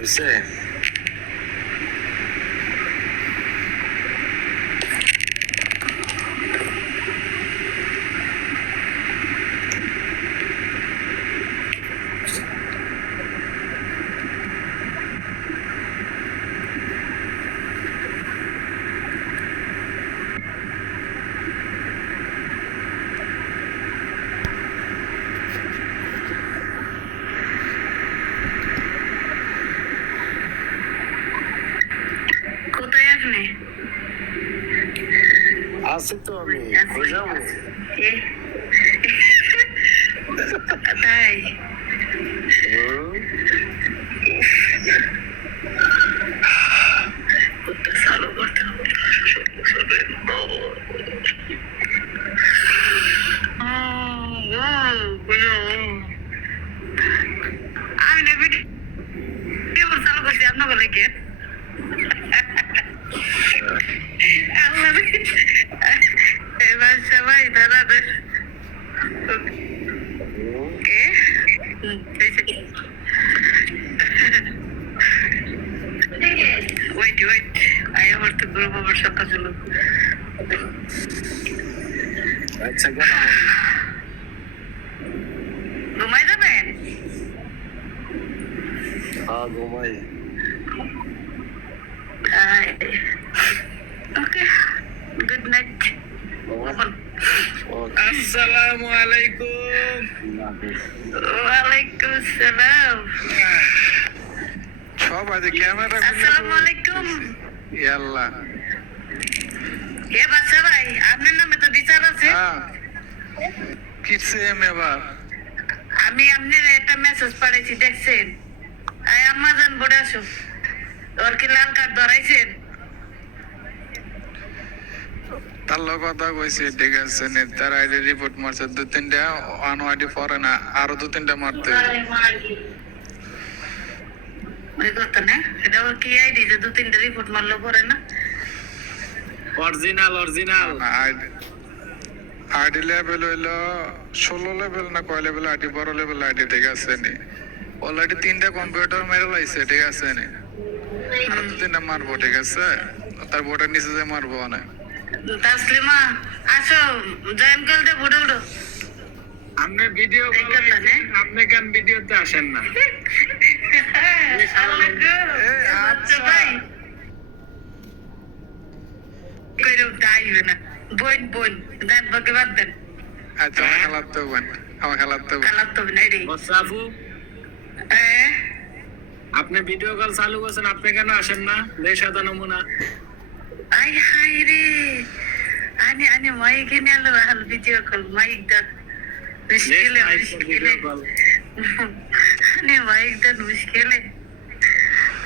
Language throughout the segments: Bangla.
হয়েছে? কোথায় আপনি? আছি তো আমি, বুঝাবো। তাই চালু করতে হবে। আমি না ভিডিও চালু করছি আপনার বলে কে এবার সবাই দাঁড়াবে কে ওয়েট ওয়েট আই আমার তো গ্রুপ আমার সাথে ছিল আচ্ছা কেন? ঘুমাই যাবেন? হ্যাঁ ঘুমাই। Okay good night. আসসালামু আলাইকুম। ওয়ালাইকুম আসসালাম। সবাই ক্যামেরা আসসালামু আলাইকুম। ইয়াল্লা এ বাচ্চা ভাই আপনার নামে তো বিচার আছে। কিসে এবার আমি আপনার একটা মেসেজ পাঠাইছি দেখছেন? আই আম্মা জান বড় আসো ওর কি লাল কার্ড ধরাইছেন? তার লোক কথা কইছে ঠিক আছে নে তার আইডি রিপোর্ট মারছে 2-3টা অন আইডি পরে না আরো 2-3টা মারতে ওই কথা না এটা ওর কি আইডি যে 2-3টা রিপোর্ট মারলো পরে না? অরিজিনাল আইডি লেভেল হইলো 16 লেভেল না কয় লেভেল আইডি বড় লেভেল আইডি ঠিক আছে নি অলরেডি 3টা কম্পিউটার মেরে লাইছে ঠিক আছে নি আর 2-3টা মারবো ঠিক আছে তার বোর্ডের নিচে যে মারবো না তাসলিমা আসো জয়েন করতে বুড়ো বুড়ো আপনি ভিডিও আপনি কেন ভিডিওতে আসেন না আচ্ছা ভাই কইরো দাইবে না বোন বোন দাঁত বকে বাদ দেন। আচ্ছা আমার খেলাতে কালার তো নাই রে সাফু আপনি ভিডিও কল চালু করছেন আপনি কেন আসেন না দেশাদা নমুনা আই হাই রে আনি আনি মাইক এনে আলো হাল ভিডিও কল মাইক দা মুশকিলে আনি মাইক দা মুশকিলে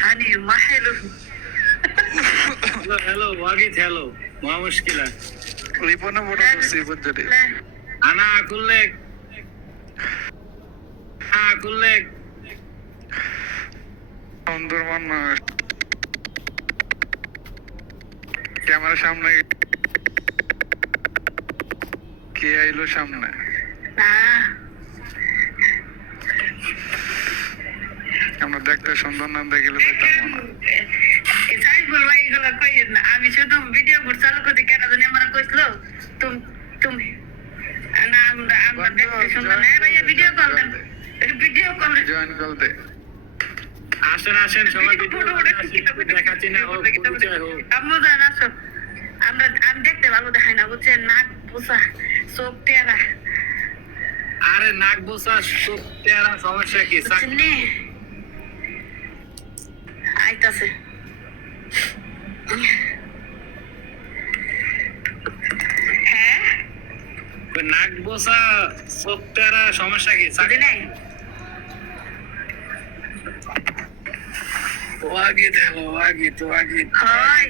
আনি মাহেলু হ্যালো ওয়াগিত হ্যালো মা মুশকিলা রিপনে বড় করছি বুঝতে আনা কুল্লেক সুন্দর মানুষ ক্যামেরার সামনে কে আইলো সামনে না আমরা দেখতে সুন্দর না দেখলে দেখতাম না এটাই বলবো এগুলো কইেন না আমি শুধু ভিডিও গুড চালু করতে কেন জানি আমার কইছিল তুমি তুমি না আমরা দেখতে সুন্দর না ভাইয়া ভিডিও কল দেন জয়েন কল দে আসেন সবাই ভিডিও দেখাচ্ছি না হোক পরিচয় হোক আম্মু জান আসো আমি দেখতে ভালো দেখাই না বুঝছেন নাক পোষা চোখ টেরা আরে নাক বোসা চোখ টেরা সমস্যা কি নে আইতাছে হ্যাঁ নাক বোসা চোখ টেরা সমস্যা কি বুঝি নাই ওয়াগিত হয়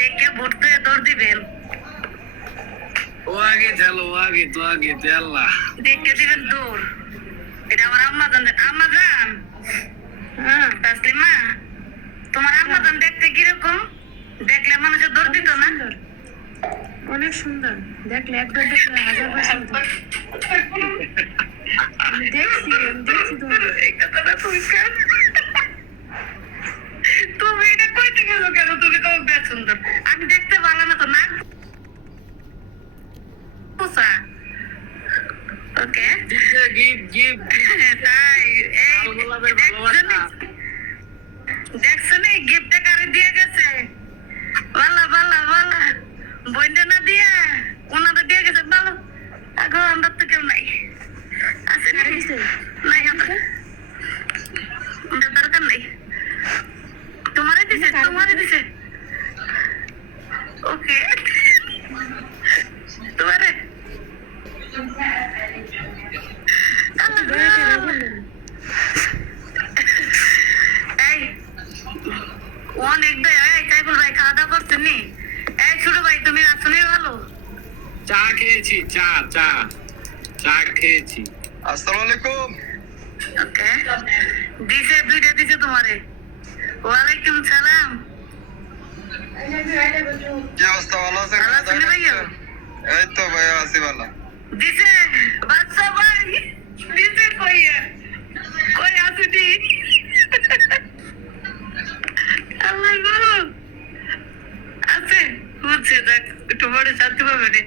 দেখে ভর্তি দৌড় দিবেন ওয়াগিত আল্লাহ দেখে দিবেন দৌড় এটা আমার আম্মা জান আম্মা জান তাসলিমা তোমার আম্মা জান দেখতে কিরকম দেখলে মানুষের দৌড় দিত না অনেক সুন্দর দেখলে একবার দেখলে হাজার বার দেখছি তোমার একটা তো না পরিষ্কার গোলাপের ভালোবাসা। দেখছো নি গিফটটা কারে দিয়ে গেছে? বালা বালা বালা বইন্ডা না দিয়া ওনারা দিয়ে গেছে। ভালো আগো আমরা তো কেউ নাই আছে না নাই আমরা দরকার নেই। তোমারে দিছে ওকে তোমারে এই অনেক সাইফুল ভাই খাওয়া দাওয়া করছেন নি? এই ছোট ভাই তুমি আসলে ভালো চা খেয়েছি, চা খেয়েছি। আসসালামু আলাইকুম। ওকে দিছে দুইটা দিছে তোমারে। ওয়ালাইকুম সালাম। কি অবস্থা, ভালো আছেন? ভালো আছেন ভাইয়া? এই তো ভাইয়া আছি ভালো। দিছে বাচ্চা ভাই দিছে কইয়া কই আছে দি আল্লাহ গো আছে বুঝছে দেখ একটু বড় শান্তি পাবে রে।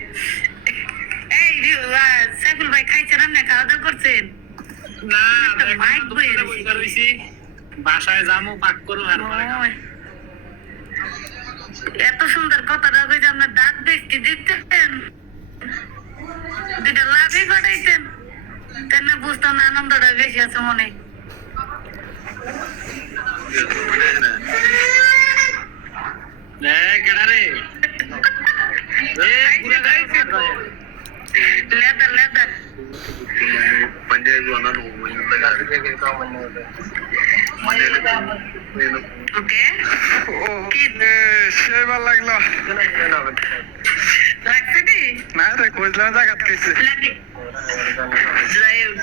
এই সাইফুল ভাই খাইছেন না খাওয়া দাওয়া করছেন? না, মাইক বইয়ে বসে রইছি। বাসায় যাবো, পাক করবো আর পরে খাবো। এত সুন্দর কথাটা কইছে আপনার দাঁত বেশি দিতেন দুটা লাভই ঘটাইতেন তেন বুঝতাম না আনন্দটা বেশি আছে মনে। কেডা রে? লেদার লেদার ওকে সেই ভালো লাগলো। লাগছে দি না রে, কইলাম জায়গা খাইছে। লাগে যাই হোক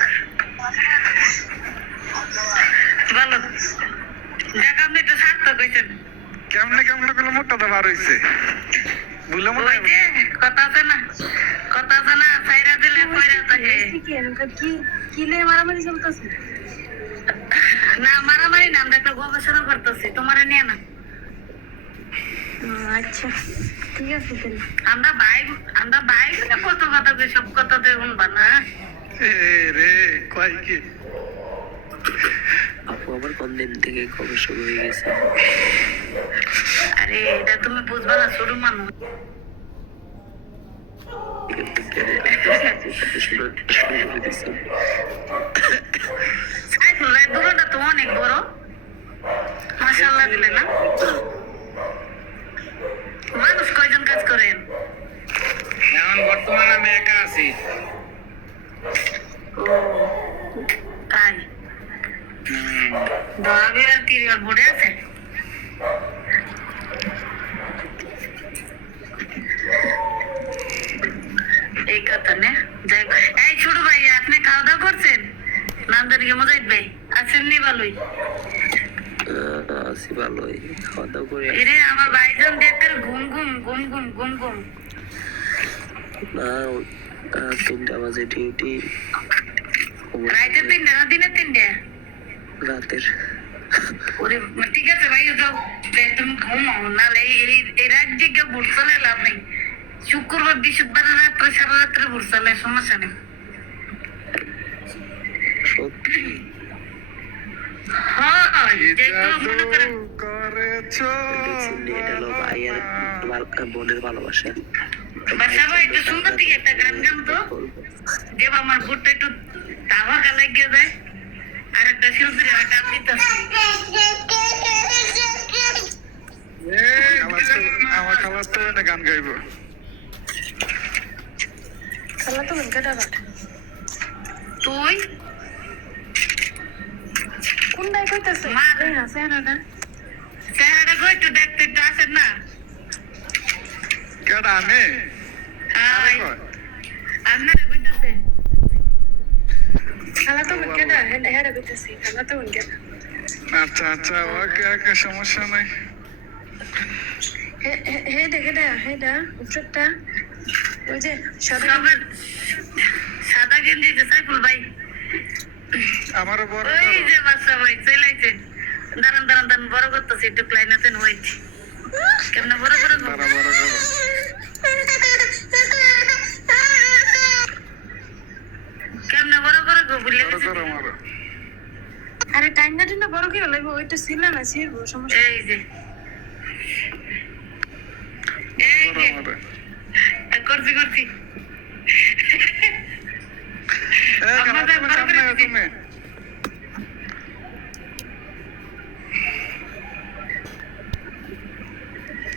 ভালো দেখ আপনি একটু সার্থক হয়েছেন। কেমনে গুলো মোটা তো বার হইছে, বুঝলাম ওই যে কথা আছে না সাইরা দিলে কইরা থাকে কি লে মারামারি চলতেছে? না মারামারি না, আমরা একটা গবেষণা করতেছি তোমারে নিয়ে না। আচ্ছা ঠিক আছে তাহলে। আমরা ভাই বলে কত কথা কই, সব কথা তো শুনবা না। রে কয় কি আপু আবার কোন দিন থেকে গবেষক হয়ে গেছে? আরে এটা তুমি বুঝবা না, ছোট মানুষ। সাইফুল ভাই দোকানটা তো অনেক বড়, মাশাআল্লাহ দিলে না। মানুষ কয়জন কাজ করেন? এখন বর্তমানে আমি একা আছি। ও তাই দয়াবি আর কিরিয়ার বোর্ডে আছে। এই কথা না। যাই হোক, এই ছোট ভাই আপনি খাওয়া দাওয়া করছেন? নামদারিকে মজাইদ ভাই আছেন নি? ভালোই আছি, ভালোই খাওয়া দাওয়া করে। এরে আমার ভাইজান দেখতে ঘুম ঘুম ঘুম ঘুম ঘুম ঘুম। না, 3টা বাজে ডিউটি। রাইতে 3টা না দিনে 3টা? রাতের। ওরে ঠিক আছে ভাই, যাও তুমি ঘুমাও, নাহলে এই রাত দিকে ভোর চলে লাভ নেই। শুক্রবার বৃহস্পতিবার রাত্রে সারা রাত্রে ভোর চলে, সমস্যা নেই। সত্যি হ্যাঁ যেগুলো মনে করেন করেছো দেখছেন, এটা হলো ভাই আর বোনের ভালোবাসা। বাসা ভাই একটু সুন্দর দিকে একটা গান গান তো দেব, আমার বুটটা একটু তাওয়া গালে গিয়ে যায়। আর একটা শিল্পীর গান দিতেছে। আমার খালাস তো একটা গান গাইব। খালা তো কেটা কাট তুই কোনটাই কইতাছে? মা এই আছে না চেহারাটা কই একটু দেখতে একটু আসেন না। কেডা আমি? হাই আপনারা কইতাছে খালা তো কেটা হেডা কইতাছে খালা তো কেটা। আচ্ছা আচ্ছা, ওকে সমস্যা নাই। হেডা কেটা হেডা উচ্চটা ওই যে সাদা সাদা গেঞ্জি যে সাইফুল ভাই, আমারও বড় ওই যে বাচ্চা ভাই চলাইছে। দাঁড়ান দাঁড়ান দাঁড়ান, বড় করতেছে একটু ক্লাইনাতেন ওয়েট। কেমন বড় বড় বড় বড় করো। কেমন বড় বড় গো বুঝলে বড় করো আমারও। আরে টাইমটা টিনা বড় করে লাগবে, ওইটা ছিল না, ছিড়বো, সমস্যা এই যে এই যে করছি করছি তুমি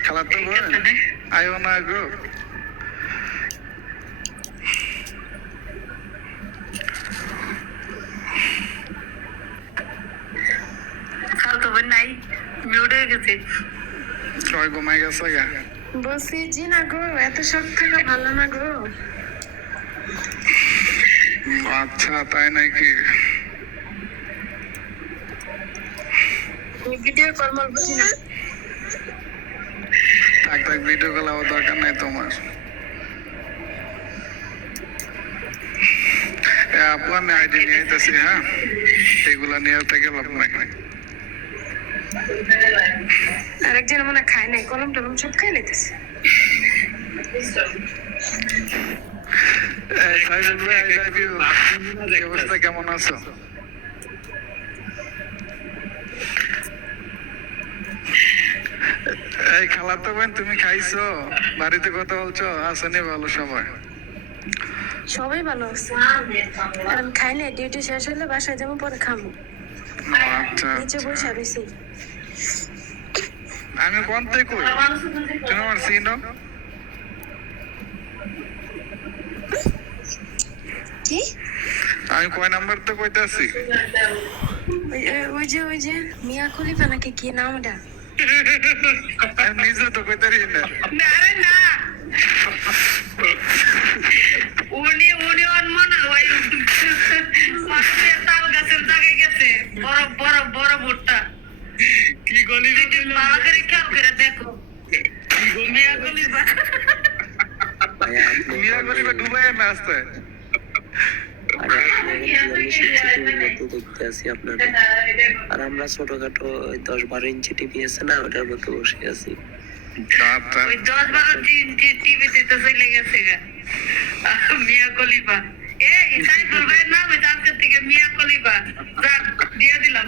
খেলার তো আইও না গো। খালতো বোন নাই, মিউট হয়ে গেছে। সবাই ঘুমাই গেছে গা। বলছি জি না গো, এত শখ থাকা ভালো না গো। আচ্ছা তাই নাকি? ভিডিও কল মাল বুঝি না। থাক থাক, ভিডিও কল আমার দরকার নাই তোমার। আপু আমি আইডি নিয়ে যেতেছি, হ্যাঁ এগুলা নিয়ে থেকে লাভ নাই। আরেকজন মনে হয় খায় নাই, কলম টলম সব খাই নিতেছে। অবস্থা কেমন আছো? এই খালা তো বোন তুমি খাইছো? বাড়িতে কথা বলছো? আসেনি ভালো সবাই? সবাই ভালো আছে, আর আমি খাই নাই, ডিউটি শেষ হলে বাসায় যাবো, পরে খাবো। আচ্ছা নিচে বসে রয়েছি। আমি কোন থেকে কই? তুমি আমার চিনো? কি? আমি কয় নাম্বার তো কইতাছি? ওই যে মিয়া খলিফা নাকি কি নামটা? আমি নিজে তো কইতারি না। না রে না, উনি মনে হয় পাশের তাল গাছের জায়গায় গেছে, বড় বড় বড় ভুট্টা। কি গলি ভালো করে খেয়াল করে দেখো, মিয়া খলিফা। ভাইয়া আপনি মিয়া গলি বা ডুবাই না আসতে। আরে আপনি এখন 42 ইঞ্চি টিভির মধ্যে দেখতে আছি আপনাদের, আর আমরা ছোটখাটো ওই 10-12 ইঞ্চি টিভি আছে না, ওটার মধ্যে বসে আছি। আচ্ছা ওই 10-12 ইঞ্চি টিভিতে তো চলে গেছে গা মিয়া খলিফা। এই সাইফুল ভাইয়ের নাম হয়েছে আজকের থেকে মিয়া খলিফা। যাক, দিয়ে দিলাম।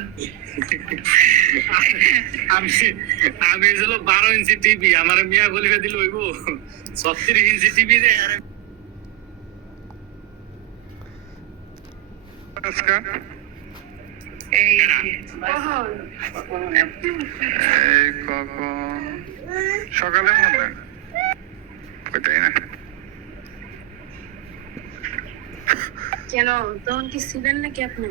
আমি 12 ইঞ্চি টিভি, আমার মিয়া খলিফা দিল হইব 36 ইঞ্চি টিভি রে। আজকা এই এই কখন সকালে মনে হয় ওইটাই না? কেন, তখন কি ছিলেন নাকি আপনি?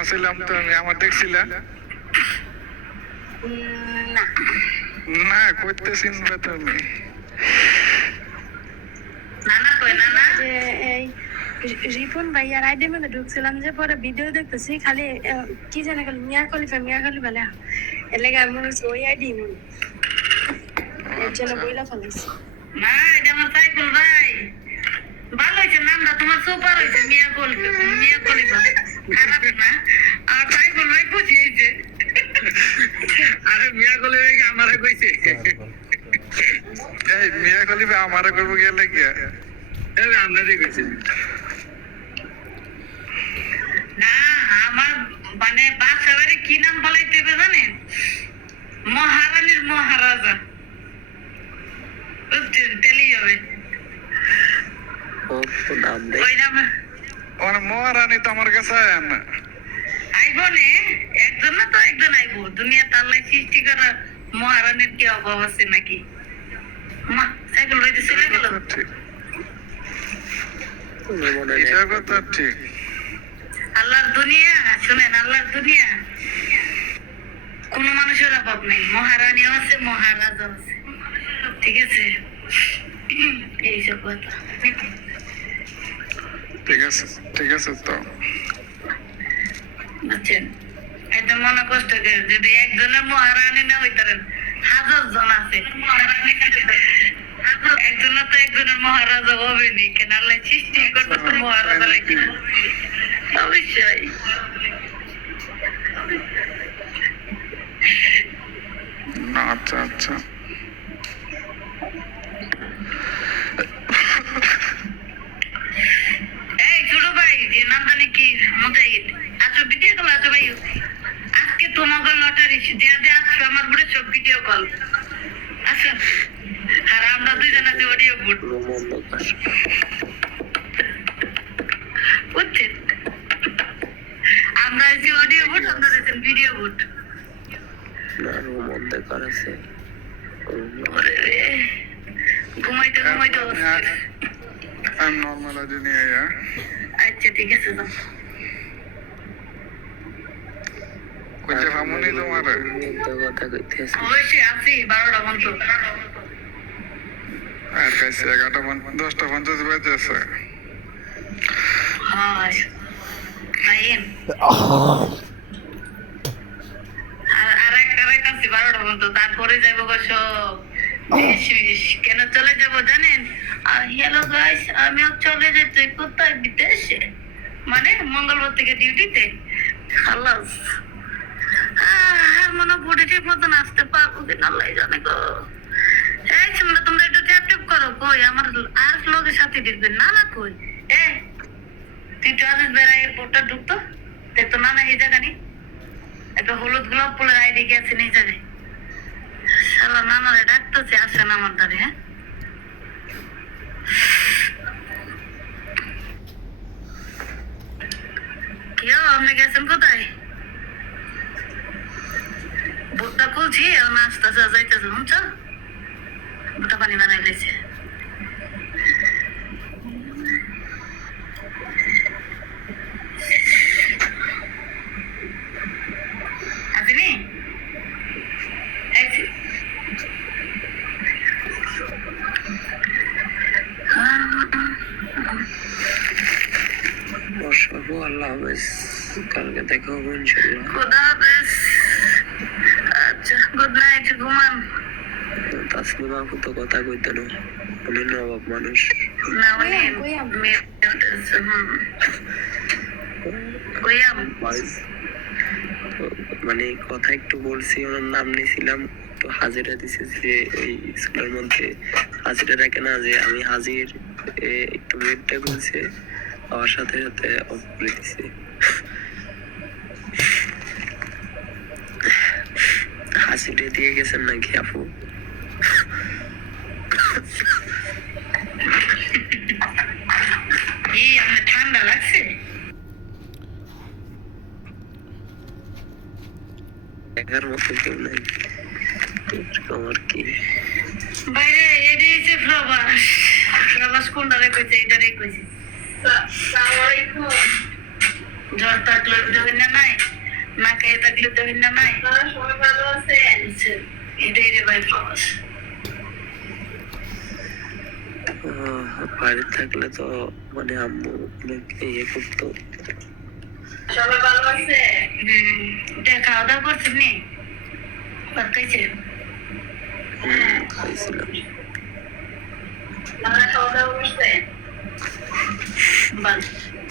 আসলাম তো আমি, আমার দেখছিলা না, না করতে চিনবে তুমি? নানা কই নানা, যে এই রিপন ভাইয়ার আইডির মধ্যে ঢুকছিলাম, যে পরে ভিডিও দেখতেছি খালি কি জানে খালি মিয়া খলিফা লেখা। এর লেগে আমি মনে হচ্ছে ওই আইডি মনে, এর জন্য বইলা ফেলাইছি। না এটা আমার সাইফুল ভাই। ভালো হয়েছে নামটা তোমার, সুপার হয়েছে মিয়া খলিফা। খারাপ না, আর সাইফুল ভাই বুঝিয়েছে। আরে মিয়া খলিফা আমারে কইছে, এই মিয়া খলিফা আমারে করবো গেলে কি? এই আমরা দেখেছি না, আমার মানে বাসা বাড়ি কি নাম বলাইতে হবে জানেন? মহারানীর মহারাজা। বুঝছেন? তেলেই হবে ও তো নাম দেয়। ওই নাম। ওর মহারানী তো আমার কাছে আয় না। আইব নে, একজন না তো একজন আইব। দুনিয়া তাল্লাই সৃষ্টি করা মহারানীর কি অভাব আছে নাকি? মা সাইকেল রয়েছে চলে গেল। ঠিক, তুমি মনে নেই। এটা কথা ঠিক। আল্লাহর দুনিয়া, শুনেন, আল্লাহর দুনিয়া কোন মানুষের অভাব নেই। মহারানীও আছে, মহারাজা আছে, ঠিক আছে? এইসব কথা। ঠিক আছে তো বুঝছেন? এত মনে কষ্ট করে যদি একজনের মহারানী না হইতারেন, 1000 জন আছে। একজনের তো একজনের মহারাজা হবে নি কেন? আল্লাহ সৃষ্টি করতে তো মহারাজা লেখি অবশ্যই। আচ্ছা আচ্ছা এই ছোট ভাই, যে নাম জানি কি মুজাহিদ, আচ্ছা ভিডিও কল আছে ভাই। যে আসবে আমার বুড়ে সব ভিডিও কল আসেন, আর আমরা দুইজন আছি অডিও বুট, রুম অন্ধকার। বুঝছেন? আমরা আছি অডিও বুট, আপনারা আছেন ভিডিও বুট। না, রুম অন্ধকার আছে। ওরে রে, ঘুমাইতে ঘুমাইতে অস্থির। I'm normal Ajuniya, yeah. আচ্ছা ঠিক আছে যাও। কইছে ফামুনি তোমার কথা কইতেছে। অবশ্যই আছি 12টা পর্যন্ত। আর কাছে 10টা 50 বাজেছে। হয় আইন আর একটা আছি 12টা পর্যন্ত, তারপরে যাবো গো সব দেশ। কেন চলে যাব জানেন? হ্যালো গাইস, আমিও চলে যেতে কোথায়, বিদেশে, মানে মঙ্গলবার থেকে ডিউটিতে। খালাস আর মনে বুড়ি ঠিক মতন আসতে পারবো কিনা আল্লাহ জানে গো। এই তোমরা তোমরা একটু ট্যাপ ট্যাপ করো, কই আমার আর লোকের সাথে দিবেন না না কই তুই তো আজ বেড়াই এয়ারপোর্টটা ঢুকতো দেখতো না না এই জায়গা নি একটা হলুদ গোলাপ ফুলের আইডি গেছে এই জায়গায়। শালা নানারে ডাকতেছে, আসেন আমার ধারে। হ্যাঁ কেউ আপনি গেছেন কোথায়? বুটটা খুলছি এখন আসতেছে যাইতেছে, বুঝছো? বুটটা পানি বানাই দিয়েছে। আসেনি বসাবো। আল্লাহ হাফেজ, কালকে দেখা হবে ইনশাল্লাহ। খুদা হাফেজ। আচ্ছা গুড নাইট, ঘুমান। তাসলিমা আপু তো কথা কইতো না, উনি নবাব মানুষ। না উনি কইয়াম মানে কথা একটু বলছি, ওনার নাম নিয়েছিলাম তো হাজিরা দিছে যে ওই স্কুলের মধ্যে হাজিরা রাখে না, যে আমি হাজির একটু রেটটা বলছে, আমার সাথে সাথে অফ করে দিছে। হাজিরা দিয়ে গেছেন নাকি আপু? এই আমার ঠান্ডা লাগছে। দেখার মতো কেউ নাই আমার কি বাইরে এটাই হচ্ছে প্রবাস। প্রবাস কোনটা রেখেছে? এটা রেখেছে। ঝড় থাকলে দেবেন না নাই, না খেয়ে থাকলে দেবেন না নাই। সবাই ভালো আছে, এটাই রে ভাই প্রবাস। বাইরে থাকলে তো মানে আম্মু অনেক ইয়ে করতো। সবাই ভালো আছে? খাওয়া দাওয়া করছেন নি? ভাত খাইছেন? খাইছিলাম। খাওয়া দাওয়া করছেন?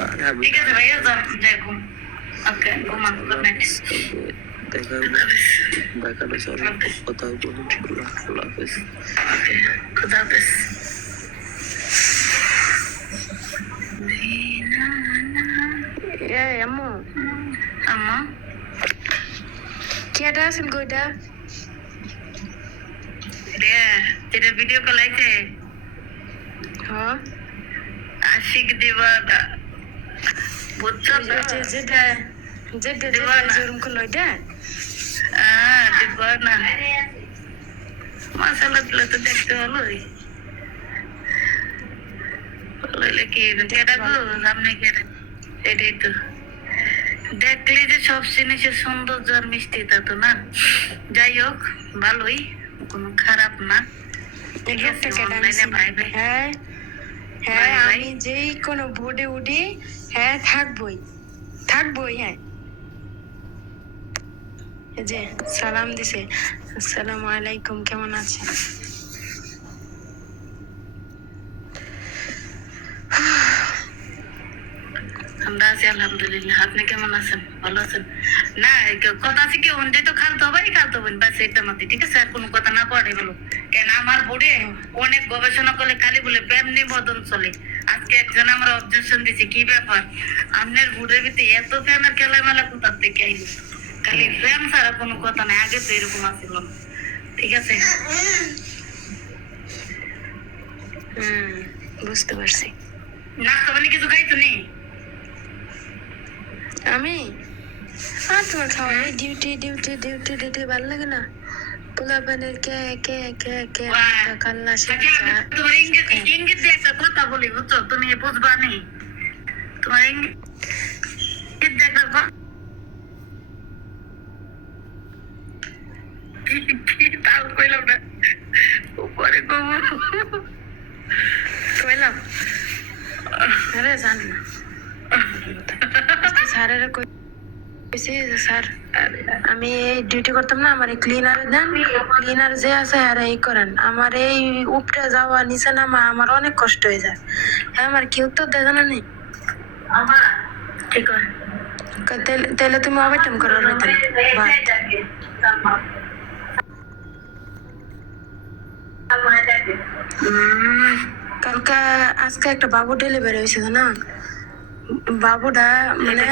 আর আমি ঠিক আছে ভাইয়া, যান যাই ঘুম। ওকে ঘুমান, গুড নাইট। দেখানো চলে, কথা বলুন ইনশাল্লাহ। আল্লাহ হাফেজ। ওকে খুদা হাফেজ। আম্মু আম্মা কেটা আছিল গো এটা? এটা ভিডিও কল আইছে। হ্যাঁ আশিক দিবাদা, বুঝছো তো? যেটা যেটা জরুম করলো এটা? দিবানা মাসালা গুলো তো দেখতে ভালোই। বললে কি কেটা গো সামনে কেটা? এটাই তো দেখলি যে সব জিনিসের সৌন্দর্য আর মিষ্টি তা তো না। যাই হোক ভালোই, কোনো খারাপ না। ঠিক আছে অনলাইনে ভাই ভাই। হ্যাঁ হ্যাঁ আমি যেই কোনো বোর্ডে উঠি, হ্যাঁ থাকবই হ্যাঁ। এই যে সালাম দিছে, আসসালামু আলাইকুম, কেমন আছেন? আমরা আছি আলহামদুলিল্লাহ। আপনি কেমন আছেন? ভালো আছেন? না কথা আছে কি ওন তো খালতো ভাই খালতো বোন, বাস একদম আছে। ঠিক আছে, আর কোনো কথা না পড়ে বলো। কেন আমার বোর্ডে অনেক গবেষণা করলে খালি বলে প্রেম নিবেদন চলে। আজকে একজন আমরা অবজেকশন দিছে, কি ব্যাপার আপনার বোর্ডের ভিতরে এত প্রেমের খেলা মেলা কোথার থেকে আইলো? খালি প্রেম ছাড়া কোনো কথা নাই, আগে তো এরকম আছিল না। ঠিক আছে? বুঝতে পারছি। নাস্তা পানি কিছু খাইছো নি? আমি তোমার খাওয়া ডিউটি ডিউটি ডিউটি ডিউটি ভালো লাগে না? পোলাপানের কে কে কে কে কান্না আগে আমি তোমার ইঙ্গিত দিয়ে একটা কথা বলি, বুঝছো? তুমি বুঝবা নি। তোমার ইঙ্গিত দিয়ে একটা কথা কি তাও কইলাম না, উপরে কইলাম আরে জান না স্যারের কইছি যে স্যার আমি এই ডিউটি করতাম না, আমার ক্লিনার দেন, ক্লিনার যে আছে আর এই করেন, আমার এই উপরে যাওয়া নিচে নামা আমার অনেক কষ্ট হয়ে যায়। হ্যাঁ, আমার কি উত্তর দেয় জানা নেই। আমার ঠিক আছে, তাহলে তুমি ওভারটাইম করো না কালকে আজকে একটা বাবু ডেলিভারি হয়েছে না, বাবুটা মানে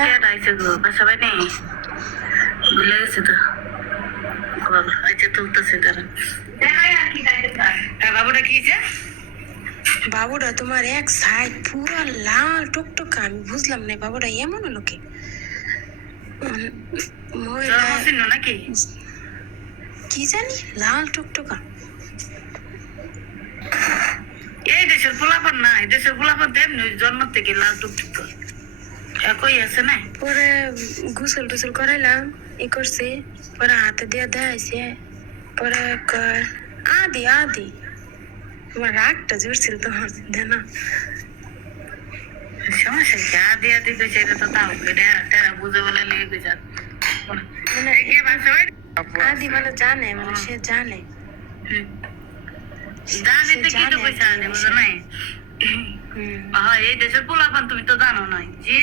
সবাই নেই ভুলে গেছে তো। আচ্ছা তুলতেছে দাঁড়ান। বাবুটা কি যে বাবুটা তোমার এক সাইড পুরো লাল টুকটুকা, আমি বুঝলাম না বাবুটা এমন হলো কি। নাকি কি জানি লাল টুকটুকা। এই দেশের পোলাপান না, এই দেশের পোলাপান তেমনি জন্ম থেকে লাল টুকটুক একই আছে না। পরে গোসল টোসল করাইলাম, ই করছি, পরে হাতে দিয়ে দেখাইছে, পরে আদি আদি আমার রাগটা জোরছিল তোমার না। সমস্যা কি? আদি আদি কইছে, এটা তো তাও টেরা বুঝে বলে লেগে গেছে। মানে আদি মানে জানে, মানে সে জানে জানে তো কি তো কইছে আদি, বুঝো নাই? এই দেশের পোলাপান তুমি তো জানো নাই যে,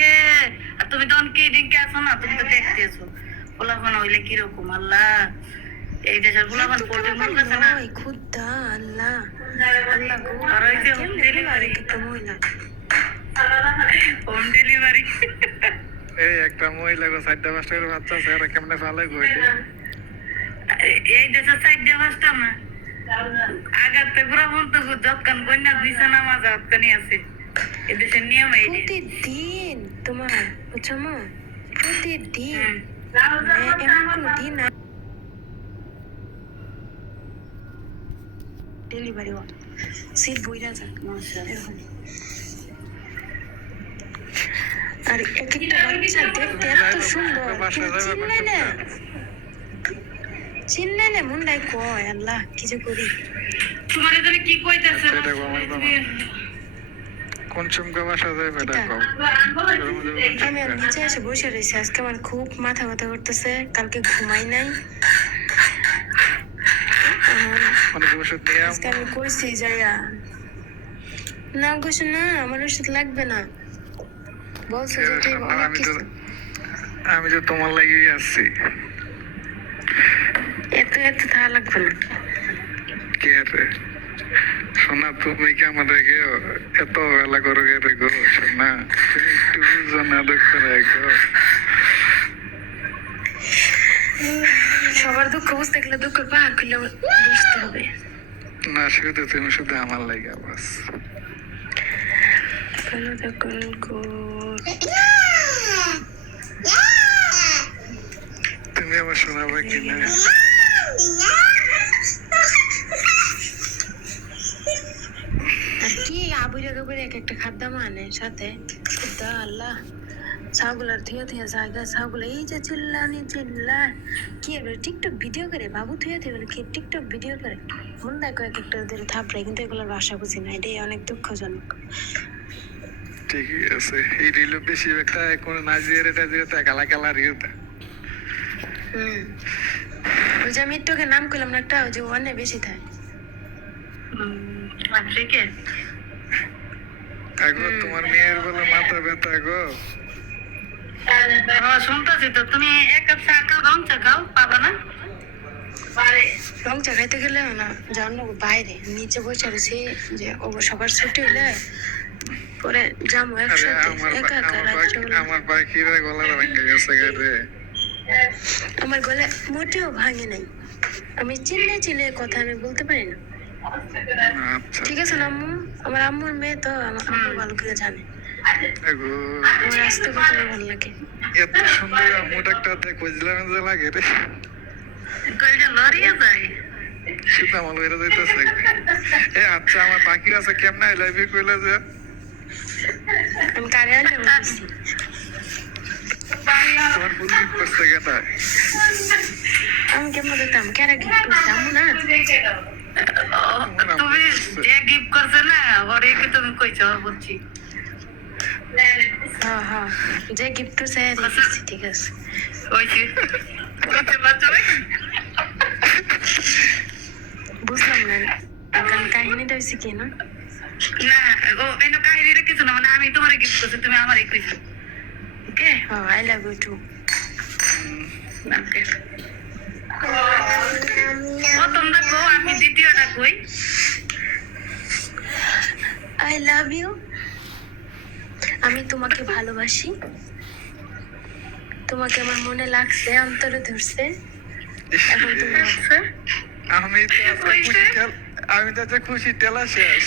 আর তুমি তো অনেক দিনকে আছো না, তুমি তো দেখতেছো পোলাপান হইলে কিরকম। আল্লাহ, এই দেশের পোলাপান পড়তে মন করছে না। খুদা আল্লাহ আর ওই যে হোম ডেলিভারি, হোম ডেলিভারি এই একটা মহিলা 4-5টা করে বাচ্চা আছে, এরা কেমনে ফালাই গইলে এই দেশের সাইডে বাসটা না আগাতে পুরো বলতে যতক্ষণ কন্যা বিছানা মাজা হতখানি আছে। এই দেশের নিয়ম এই প্রতিদিন তোমার, বুঝছো মা, প্রতিদিন এমন কোনো দিন ডেলিভারি সিট বইরা যাক এরকম। আর এক একটা বাচ্চা দেখতে এত সুন্দর, চিনলে মুন্ডাই কয় আল্লাহ কি যে করি। তোমার এখানে কি কইতাছে? কোন চুমকা বাসা যায় বেটা কও। আমি আর নিচে এসে বসে রয়েছি, আজকে আমার খুব মাথা ব্যথা করতেছে, কালকে ঘুমাই নাই। আজকে আমি কইছি যাইয়া না কইছি না আমার ওষুধ লাগবে না, বলছে যে তুই অনেক কিছু। আমি তো তোমার লাগি আসছি, এত এত থাকা লাগবে না। কে রে সোনা, তুমি কি আমাদেরকে এত বেলা করে রে গো সোনা, তুমি একটু বুঝো না দেখো রে গো। সবার দুঃখ বুঝতে গেলে দুঃখ পাহাড় খুলে বসতে হবে না, শুধু তুমি শুধু আমার লাগে বাস। তুমি আমার শোনাবে কি না? আর কি আবুরে গাবুরে এক একটা খাদ্য মানে সাথে খুদা আল্লাহ, ছাগলের থুয়ে থুয়ে জায়গা ছাগল এই যে চিল্লানি চিল্লায় কি এবার টিকটক ভিডিও করে বাবু থুয়ে থুয়ে কি টিকটক ভিডিও করে মন দেখো এক একটা ওদের থাপড়ে, কিন্তু এগুলোর ভাষা বুঝি না, এটাই অনেক দুঃখজনক। ঠিকই আছে, এই রিলো বেশি একটা কোন নাজিয়ার এটা যেটা কালা কালা রিওটা। ওই যে আমি তোকে নাম করলাম না একটা, ওই যে অনেক বেশি থাকে। আফ্রিকে আগো তোমার মেয়ের বলে মাথা ব্যথা গো। শুনতেছি তো, তুমি এক কাপ চা খাও, রং চা খাও, পাবা না? রং চা খাইতে গেলে না জানো বাইরে নিচে বসে রয়েছি, যে ও সবার ছুটি হইলে পরে যাবো একসাথে একা একা। আমার পাখিরা গলা ভেঙে গেছে রে। আমার গলা মোটেও ভাঙে নাই, আমি চিল্লে চিল্লে কথা আমি বলতে পারি না। আচ্ছা ঠিক আছে না আম্মু? আমার আম্মুর মেয়ে তো আমার আম্মু ভালো করে জানে এগো, আমার আস্তে কথা ভালো লাগে। এত সুন্দর আম্মুটা একটা দেখো বুঝলাম যে লাগে রে, কইটা লড়িয়ে যায়। সেটা আমার বেড়ে যাইতেছে। এ আচ্ছা, আমার বাকি আছে কেমন আই লাইভ ইউ কইলা যে আমি কারে আনতে বলতেছি। তোমার ফুল গিফট করছে কেটা? আমি কেমন দেখতাম কেরা কি করছে আম্মু না? তুমি যে গিফট করছে না ওরে কি তুমি কইছো বুঝছি। হ্যাঁ হ্যাঁ, যে গিফট করছে দেখছি, ঠিক আছে। কইছি কইতে পারছো বুঝলাম না কারণ কাহিনীটা হয়েছে কি না? না ও এনো কাহিনীর কিছু না, মানে আমি তোমারে গিফট করছি, তুমি আমারে কইছো। ওকে হ্যাঁ, আই লাভ ইউ টু। প্রথমটা কো, আমি দ্বিতীয়টা কই। আই লাভ ইউ, আমি তোমাকে ভালোবাসি, তোমাকে আমার মনে লাগছে, অন্তরে ধরছে, এখন তুমি লাগছে। আমি তো আজকে খুশি আমি তো আজকে খুশি টেলা শেষ।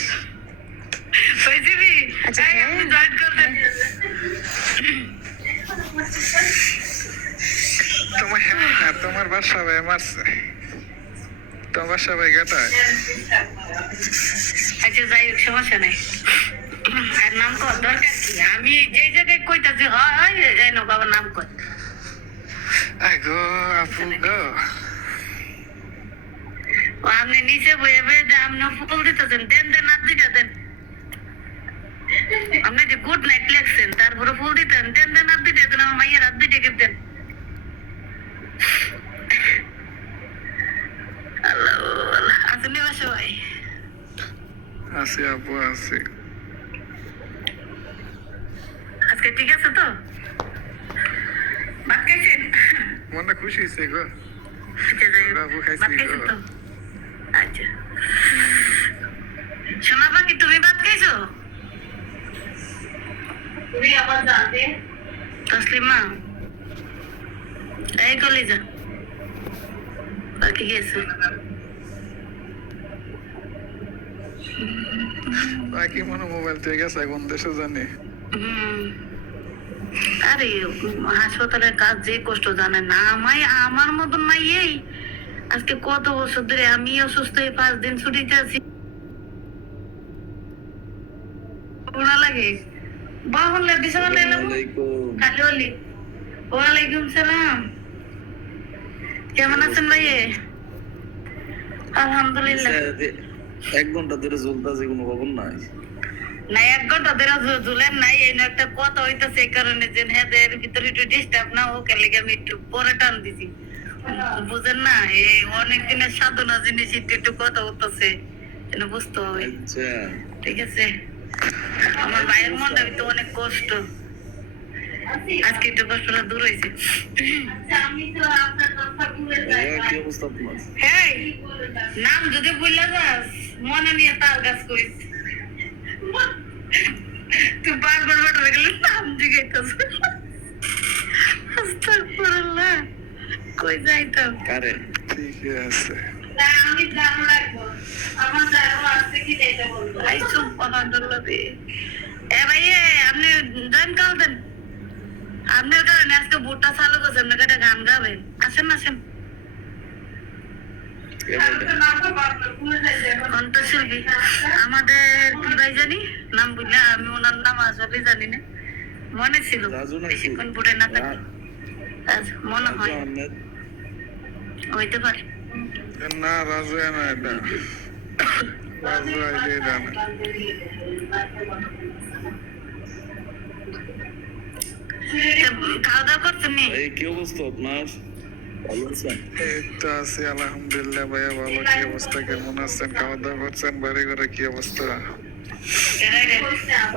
ওই দিবি আচ্ছা, এই আপনি জয়েন করবেন। তোমার হ্যাঁ, তোমার বাসা ভাই মারছে, তোমার বাসা ভাই গেটা। আচ্ছা যাই হোক, সমস্যা নাই। আর নাম কর দরকার কি, আমি যেই জায়গায় কইতাছি হয় এই নো বাবার নাম কর। আগো আপু গো, ও আপনি নিচে বয়ে বয়ে যে আপনি ফুল দিতেছেন, দেন দেন আর দুইটা দেন। আপনি যে গুড নাইট লেখছেন তারপরে ফুল দিতেন, দেন দেন আর দুইটা দেন, আমার মাইয়ের আর দুইটা গিফট দেন। আল্লাহ আল্লাহ, আসলে বাসা ভাই আছি আপু আছি। আজকে ঠিক আছে তো? ভাত খাইছেন? মনটা খুশি হয়েছে গো। আচ্ছা যাই হোক, বাবু খাইছি ভাত খাইছেন গো। তো? আচ্ছা সোনা পাখি, তুমি ভাত খাইছো? তসলিমা এই কলিজা বাকি গেছে। বাকি মনে মোবাইল থেকে গেছে কোন দেশে জানি। আরে হাসপাতালের কাজ যে কষ্ট জানে না, আমার মতন নাই। এই আজকে কত বছর ধরে আমি অসুস্থ হয়ে 5 দিন ছুটিতে আছি, ওরা লাগে বাহলে বিছানা এলাম খালি হলি। ওয়ালাইকুম সালাম, কেমন আছেন ভাই? আলহামদুলিল্লাহ। 1 ঘন্টা ধরে চলতেছে, কোনো খবর নাই। না 1 ঘন্টা ধরে ঝুলেন নাই, এই একটা কথা হইতেছে এই কারণে যে এর ভিতরে একটু ডিস্টার্ব না হোক, এর লেগে আমি একটু পরে টান দিছি। বুঝেন না, এই অনেক দিনের সাধনা জিনিস একটু একটু কথা হইতেছে, বুঝতে হবে। আচ্ছা, ঠিক আছে, আমার ভাইয়ের মনটা তো অনেক কষ্ট, আজকে একটু কষ্টটা দূর হয়েছে। কি অবস্থা তোমার? হ্যাঁ, নাম যদি বললে যাস মনে নিয়ে তাল গাছ করিস, তুই বারবার বারবার গেলে নাম জিজ্ঞাসা আস্তাগফিরুল্লাহ, কই যাইতাম। কারে? ঠিক আছে, আমি জানো রাখবো, আমার জানো আছে কি যাইতে বলবো। আই সুবহানাল্লাহ রে। এ ভাই আপনি জয়েন কল দেন, আপনার কারণে আজকে ভোটটা চালু করছে, আপনার একটা গান গাবেন, আসেন আসেন। কণ্ঠশিল্পী আমাদের কি ভাই জানি নাম, বুঝলে আমি ওনার নাম আসলে জানি না, মনে ছিল রাজু নাকি? বেশিক্ষণ পড়ে না থাকে, মনে হয় আহমেদ? হইতে পারে। না রাজু না, এটা রাজু আইডি না। খাওয়া দাওয়া করছেন নি? এই কি অবস্থা আপনার? ভালো আছেন? এই তো আছি আলহামদুলিল্লাহ। ভাইয়া ভালো, কি অবস্থা, কেমন আছেন? খাওয়া দাওয়া করছেন? বাড়ি ঘরে কি অবস্থা?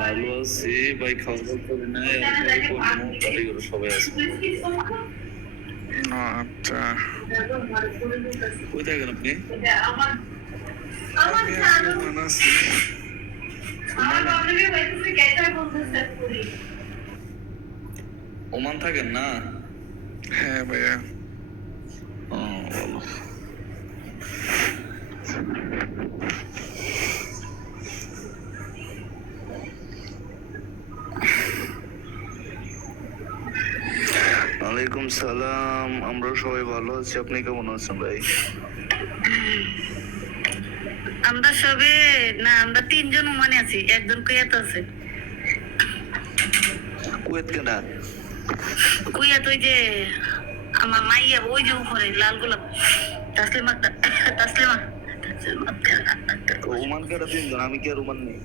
ভালো আছি ভাই, খাওয়া দাওয়া করি নাই, আর করবো, বাড়ি ঘরে সবাই আছে। আচ্ছা, কই থাকেন আপনি? আমি আছি, ওমান আছি। ওমান থাকেন না? হ্যাঁ ভাইয়া। ও, বলো। ওয়ালাইকুম সালাম, আমরা সবাই ভালো আছি, আপনি কেমন আছেন ভাই? আমরা সবে না, আমরা 3 জন ওমানে আছি, একজন কুয়েত আছে। কুয়েত কেনা? কুয়েত ওই যে আমার মাইয়া, ওই যে উপরে লাল গোলাপ, তাসলিমা তাসলিমা ওমান কেটা 3 জন, আমি কি আর ওমান নেই?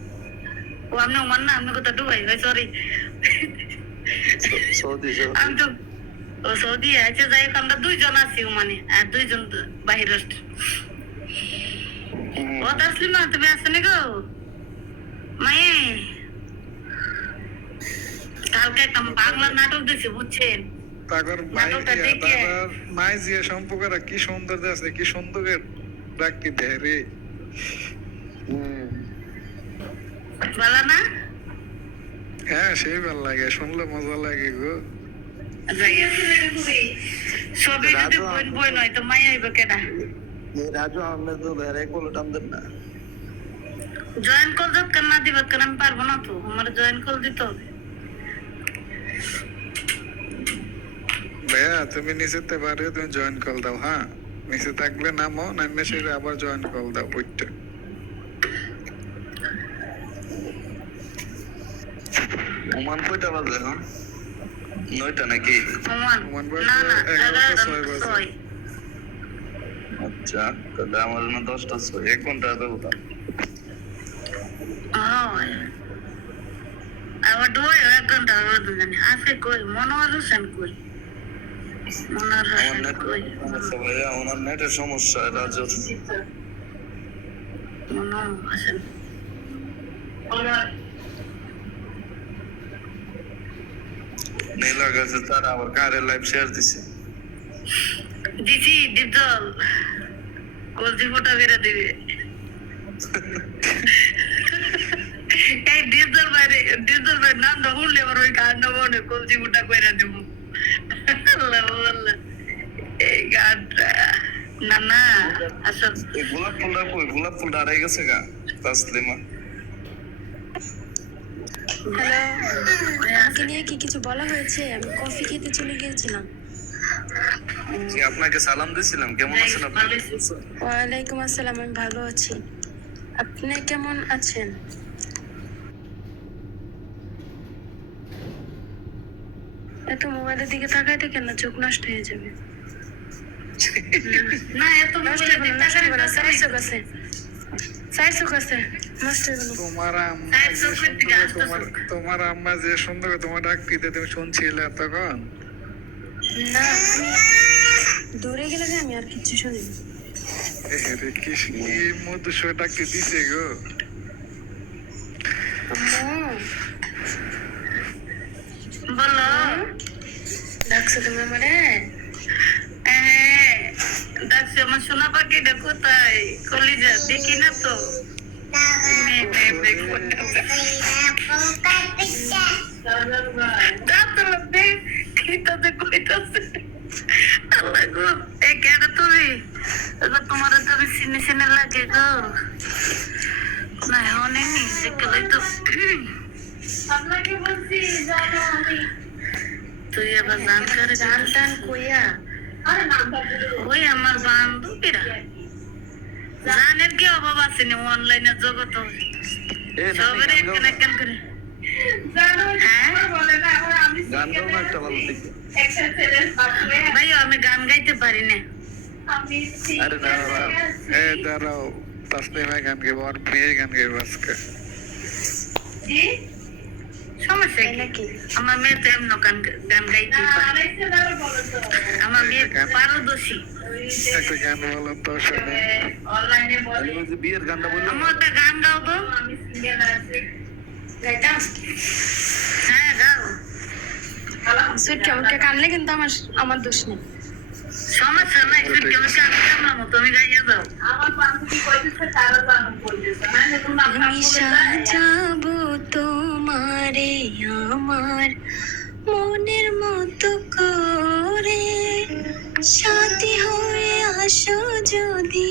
ও আপনি ওমান না, আপনি কোথা দুবাই? সরি, সৌদি আমি তো ও সৌদি আছে। যাই হোক, আমরা 2 জন আছি ওমানে, আর 2 জন বাহির রাষ্ট্র। ও তাসলিমা, তুমি আসো নি গো মায়ে? কালকে একটা বাংলা নাটক দিছি, বুঝছেন? তাগর নাটকটা দেখে তাগর মাই যে সম্পর্কটা কি সুন্দর আছে, কি সুন্দর রাখি দেয় রে। ভালো না? হ্যাঁ সেই ভালো লাগে, শুনলে মজা লাগে গো। সবে যদি বই বই নয় তো মাই আইব কেডা? রাজু আহমেদ তো বেরে কোলে টান দেন না। জয়েন কল যত কেন না দিবে, কেন আমি পারবো না তো, আমার জয়েন কল দিতে হবে। ভাইয়া তুমি নিচেতে পারে, তুমি জয়েন কল দাও। হ্যাঁ নিচে থাকলে নামো, নামে সেরে আবার জয়েন কল দাও ওইটা। ওমান কয়টা বাজে এখন? 9টা নাকি? ওমান ওমান বাজে না না 11:06 বাজে। 11:06। আচ্ছা, তাহলে আমার জন্য 10টা 6, 1 ঘন্টা ব্যবধান। হয় আবার 1 ঘন্টা ব্যবধান জানি আছে। কই মনোয়ার হোসেন? কই মনোয়ার আমার হোসেন? নেট কই সমস্যা ভাইয়া, ওনার নেটের সমস্যা। রাজু মনোয়ার হোসেন? নীলা গেছে, তার আবার কারে লাইভ শেয়ার দিছে। দিছি ডিপজল কলজি ফোটা বেরা দিবে। এই ডিপজল ভাই নাম না শুনলে আবার ওই গান না মনে কলজি ফোটা কইরা দিব। আল্লাহ আল্লাহ, এই গানটা না না আসল। এই গোলাপ ফুলটা কই? গোলাপ ফুলটা হারাই গেছে গা তাসলিমা। হ্যালো, আমাকে নিয়ে কি কিছু বলা হয়েছে? আমি কফি খেতে চলে গিয়েছিলাম। জি, আপনাকে সালাম দিছিলাম, কেমন আছেন আপনি? ওয়ালাইকুম আসসালাম, আমি ভালো আছি। আপনি কেমন আছেন? এত মোবাইলের দিকে তাকাইতে কেন? চোখ নষ্ট হয়ে যাবে। না এত নষ্ট হবে না, নষ্ট হবে না, চার চোখ আছে, চার চোখ আছে, নষ্ট হবে না। তোমার আম্মা তাই যে চোখ সুন্দর, থেকে আসতো তোমার চোখ। তোমার আম্মা যে সুন্দর তোমার ডাকতে তুমি শুনছিলে তখন? না, আমি দূরে গেলে যে আমি আর কিচ্ছু শুনি না। রে কি মধুর সঙ্গে ডাকতে দিছে গো। বলো, ডাকছো তুমি আমারে? ডাকছি। আমার সোনা পাখিটা কোথায়? কলিজা দেখি না তো। তোমার তো আমি সিনে সিনে লাগে গো। না অনেক দেখলে তো তুই আবার গান করে গান টান কইয়া ওই আমার বান্ধবীরা গানের কি অভাব আছে নি অনলাইনের জগৎ? সবের একখান একখান করে হ্যাঁ গান গাও না একটা ভালো দেখে। ভাই আমি গান গাইতে পারি না। আরে না দাঁড়াও, তাসলিমা গান গাইবো, আর মেয়ে গান গাইবো আজকে। সমস্যা কি? নাকি? আমার মেয়ে তো এমন গান গান গাইতে পারে। আমার মেয়ে পারদর্শী। একটা গান বলো তো শুনে। আমি বলছি বিয়ের গানটা বললাম। আমার একটা গান গাও তো। গাইতাম? হ্যাঁ গাও। সুটকে আমাকে কানলে কিন্তু আমার দোষ নেই। সমস্যা নাই, তুমি কামলাম তুমি গাইয়ে যাও। আমি সাজাবো তোমারে আমার মনের মতো করে। সাথী হয়ে আসো যদি,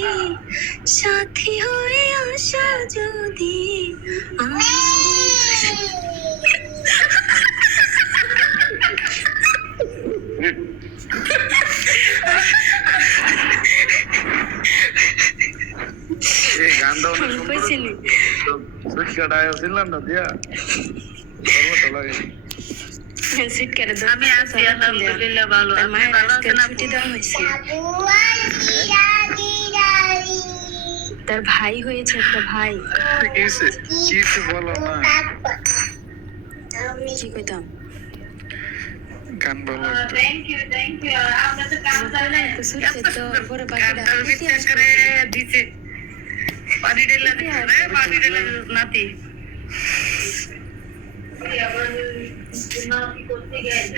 সাথী হয়ে আসো যদি এই গানটা অনেক সুন্দর কইছিলি সুটকাটা ছিলাম না দিয়া সর্বত লাগে সিটকারে আমি আছি আলহামদুলিল্লাহ ভালো। আপনি মায়ের ভালো আজকে আছেন আপু? ছুটি দেওয়া হয়েছে, তার ভাই হয়েছে একটা ভাই। কিছু বলো না, কি কইতাম গান বলো একটা। থ্যাংক ইউ আমরা তো কাম জানি তো ছুটছে তো পরে বাকিটা কাম বিচার করে দিছে পানি ঢেলে দিছে রে পানি ঢেলে নাতি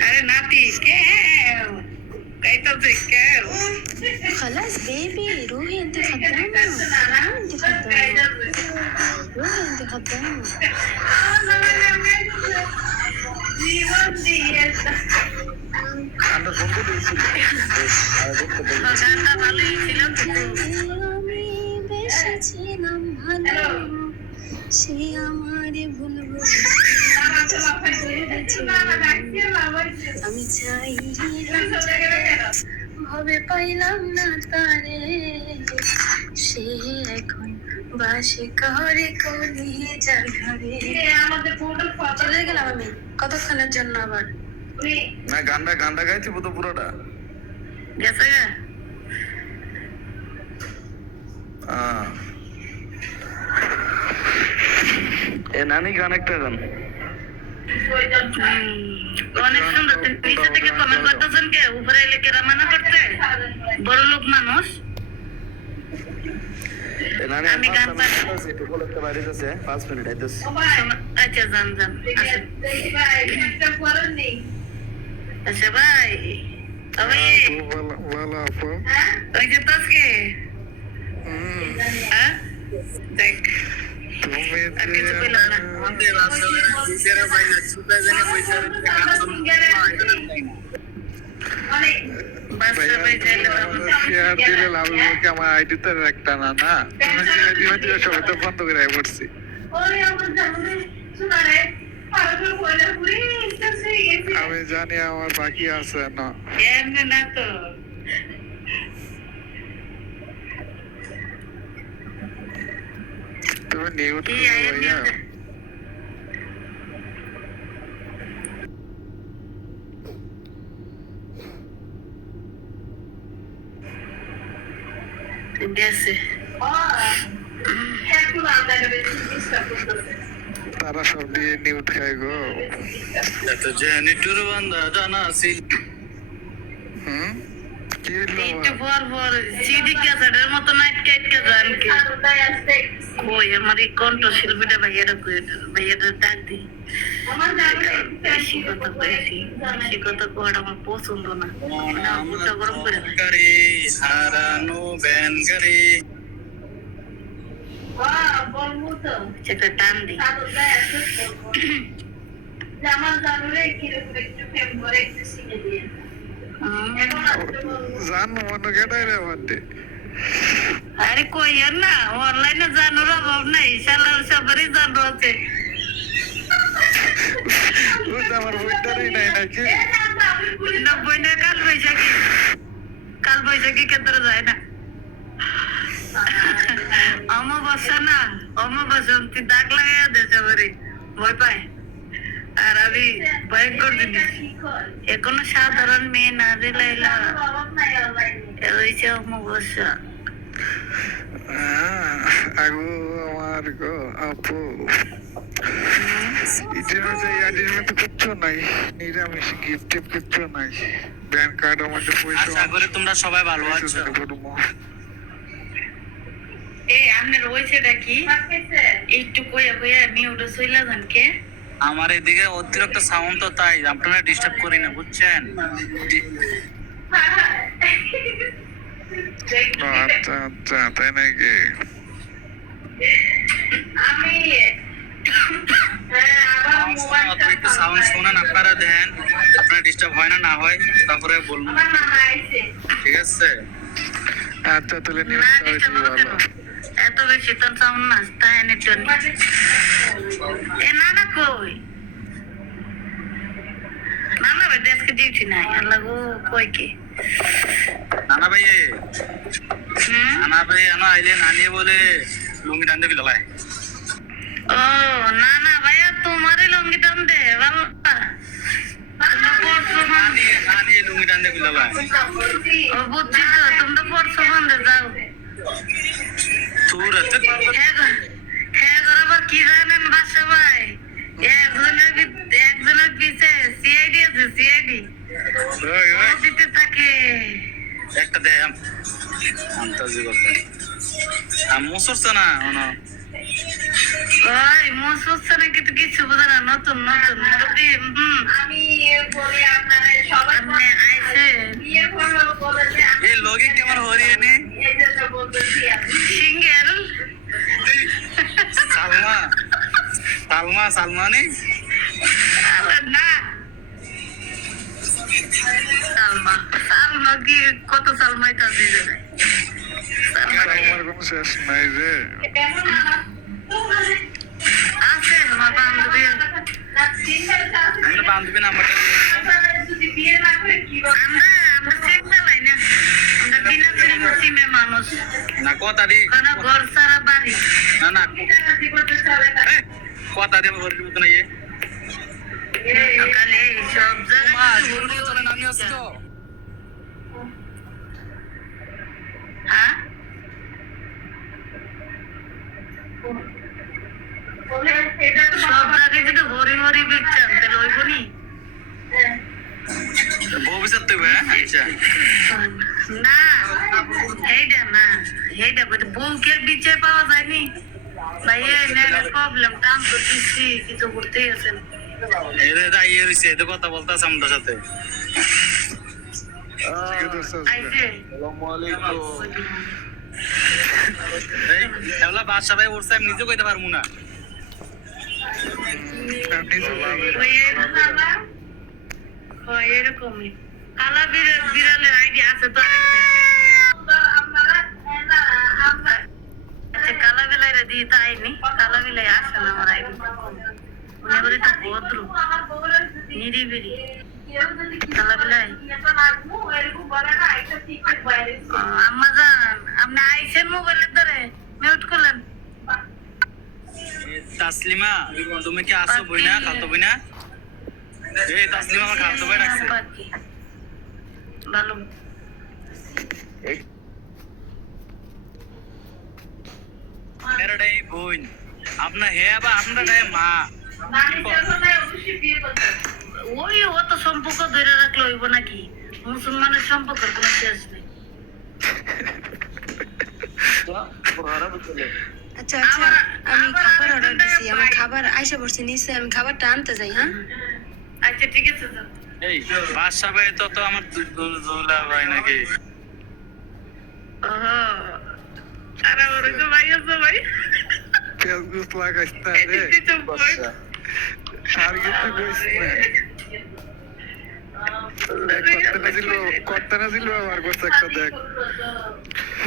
আরে নাতি কে কাইতাছে কে خلاص بيبي روحي انت خدامة، انت خدامة، روحي انت خدامة. জীবন দিয়েছে গানটা সুন্দর দিয়েছিল গানটা ভালোই ছিল আমি বেসেছিলাম ভালো, সে আমারে ভুল আমি চাই ভাবে পাইলাম না তারে, সে এখন বাসে করে কলি যার ঘরে। চলে গেলাম আমি কতক্ষণের জন্য আবার। না গানটা গাইছি তো পুরোটা গেছে গা এ নানি গান একটা গান অনেক সুন্দর। নিচে থেকে কমেন্ট করতেছেন কে উপরে লিখে রামানা করতে বড় লোক মানুষ। এ নানি আমি গান পারি। একটু বলতে বাইরে আছে 5 মিনিট আইতেছে আচ্ছা যান আসেন। আচ্ছা ভাই তবে আপু বলো আপু। ওই যে তাসকে হ্যাঁ দেখ তুমি আর কিছু কইলাম না। বাসা ভাই চাইলে শেয়ার দিলে লাভ হবে কি? আমার আইডি তো একটা না না, তুমি শেয়ার দিবে সবাই তো বন্ধ করে পড়ছি। আমি জানি আমার বাকি আছে না। এমনি না তো তুমি নিউট কি করো আইএম ভাইয়া। গেছে তারা সব দিয়ে নিউট খায় গো। এত জেনিটুর বান্দা জানা ছিল হুম কি হইলো একটু পর সিডি ক্যাসেটের মতো নাইট কেটে যান কি কই আমার এই কণ্ঠ শিল্পীটা ভাইয়াটা ডাক দি বেশি কথা কয়েছি, বেশি কথা কওয়াটা আমার পছন্দ না, মানে আমার মুখটা গরম করে দেয়। গাড়ি হারানো ব্যান গাড়ি একটা টান দি জানো মনে কেটাই রে বাদে আরে কই না অনলাইনে জানোর অভাব নাই, শালার সবারই জানো আছে। ওই তো আমার বইটারই নাই নাকি। না বইনা কাল বৈশাখী কেন্দ্র যায় না অমাবস্যা তুই দাগ লাগাইয়া দে সবারই ভয় পায়। আর আমি ভয়ঙ্কর জিনিস এখনো সাধারণ মেয়ে না রে লাইলা হয়েছে অমাবস্যা। আগু আমার গো আপু ইটের মধ্যে ইয়াডির মধ্যে কিচ্ছু নাই, নিরামিষ গিফট কিচ্ছু নাই। ব্যাংক কার্ডের মধ্যে পয়সা আশা করি তোমরা সবাই ভালো আছো। এই আপনার হয়েছেটা কি একটু কইয়া মিউটে চইলা যান কে? আমার এদিকে অতিরিক্ত সাউন্ড তো তাই আপনারা ডিস্টার্ব করি না বুঝছেন। আচ্ছা আচ্ছা তাই নাকি? আমি আবার মোবাইল অত একটু সাউন্ড শোনেন, আপনারা দেন, আপনারা ডিস্টার্ব হয় না না হয় তারপরে বলবো, আমার নানা আইছে ঠিক আছে? আচ্ছা তাহলে না নিউজটা দিতে হইতে বলো কেন ভালো। এত বেশি তো সাউন্ড না তাই এনে জন্য এ নানা কই নানা ভাই দেশকে ডিউটি নাই আল্লাহ গো কই কি নানা ভাই হুম নানা ভাই আনা আইলে নানিয়ে বলে লুঙ্গি টানতে বিলাই ও নানা ভাইয়া তোমারই লঙ্গি টান দে ভালো তোমরা পড়ছো বন্ধে নানিয়ে লুঙ্গি টানতে বিলাই ও বুঝছি তো তোমরা পড়ছো বন্ধে যাও তোর আছে হ্যাঁ আবার কি জানেন বাসা ভাই একজনের পিছে সিআইডি আছে সিআইডি ওই ওই দিতে থাকে একটা দে আন্তাজি কথা মুসরছে না ওনা ওই মোস হচ্ছে না কিন্তু কিছু বোঝে না নতুন নতুন মুরব্বী আমি বলি আপনারা সবাই আপনি আইছে বিয়ে করবো বলেছে এই লগে কেমন হরিয়ে নে এই জন্য বলতেছি সিঙ্গেল সালমা সালমা সালমানি না সালমা সালমা কি কত সালমাই তো দিতে দেয় আমার কোনো শেষ নাই রে। আছে আমার বান্ধবী আমরা বান্ধবী নাম্বারটা আমরা চেক চালাই না আমরা বিনা সিমে মানুষ না কথাটি কোনো ঘর সারা বাড়ি না না কথা দিয়ে ঘর দিব না ইয়ে সকালে সব জায়গায় চলে নামি আসছে তো হ্যাঁ সব জায়গায় যদি হরি হরি বিকছেন তাহলে ওইব নি ভবিষ্যৎ তো আচ্ছা না এইটা না এইটা বলতে বউকে বিচে পাওয়া যায়নি ভাই এই মেয়ের প্রবলেম টান তো দিচ্ছি কিছু করতে গেছেন এদের দাঁড়িয়ে রয়েছে এদের কথা বলতেছে আমাদের সাথে আজকে তো শেষ রে। আইছে এগুলা বাদশা ভাই উঠছে আমি নিজে কইতে পারবো না ওই এরকমই কালা বিড়ালের আইডিয়া আছে তো আচ্ছা কালা বেলাইরা দিয়ে তো আইনি কালা বেলায় আসে না আমার আইডি মনে করি তো ভদ্র নিরিবিরি কালা বেলায় আম্মা জান আপনি আইসেন মোবাইলের ধরে মিউট করলেন তাসলিমা তুমি কি আসো বই না খাতো বই না এই তাসলিমা আমার খাতো বই রাখছে ভালো মেরাডাই বোন আপনার হে বা আপনার মা ওই অত সম্পর্ক ধরে রাখলে হইব নাকি মুসলমানের সম্পর্কের কোনো শেষ নেই আচ্ছা আচ্ছা আমি খাবার অর্ডার দিছি আমার খাবার আইসা পড়ছে নিচে আমি খাবারটা আনতে যাই হ্যাঁ আচ্ছা ঠিক আছে তো এই বাদশা ভাই তো আমার দুলা ভাই নাকি ওহো সারা বড় তো ভাই আছে ভাই ফেসবুক লাগাইস না রে। আর কিছু কইস না। করতে না ছিল আমার কাছে একটা দেখ।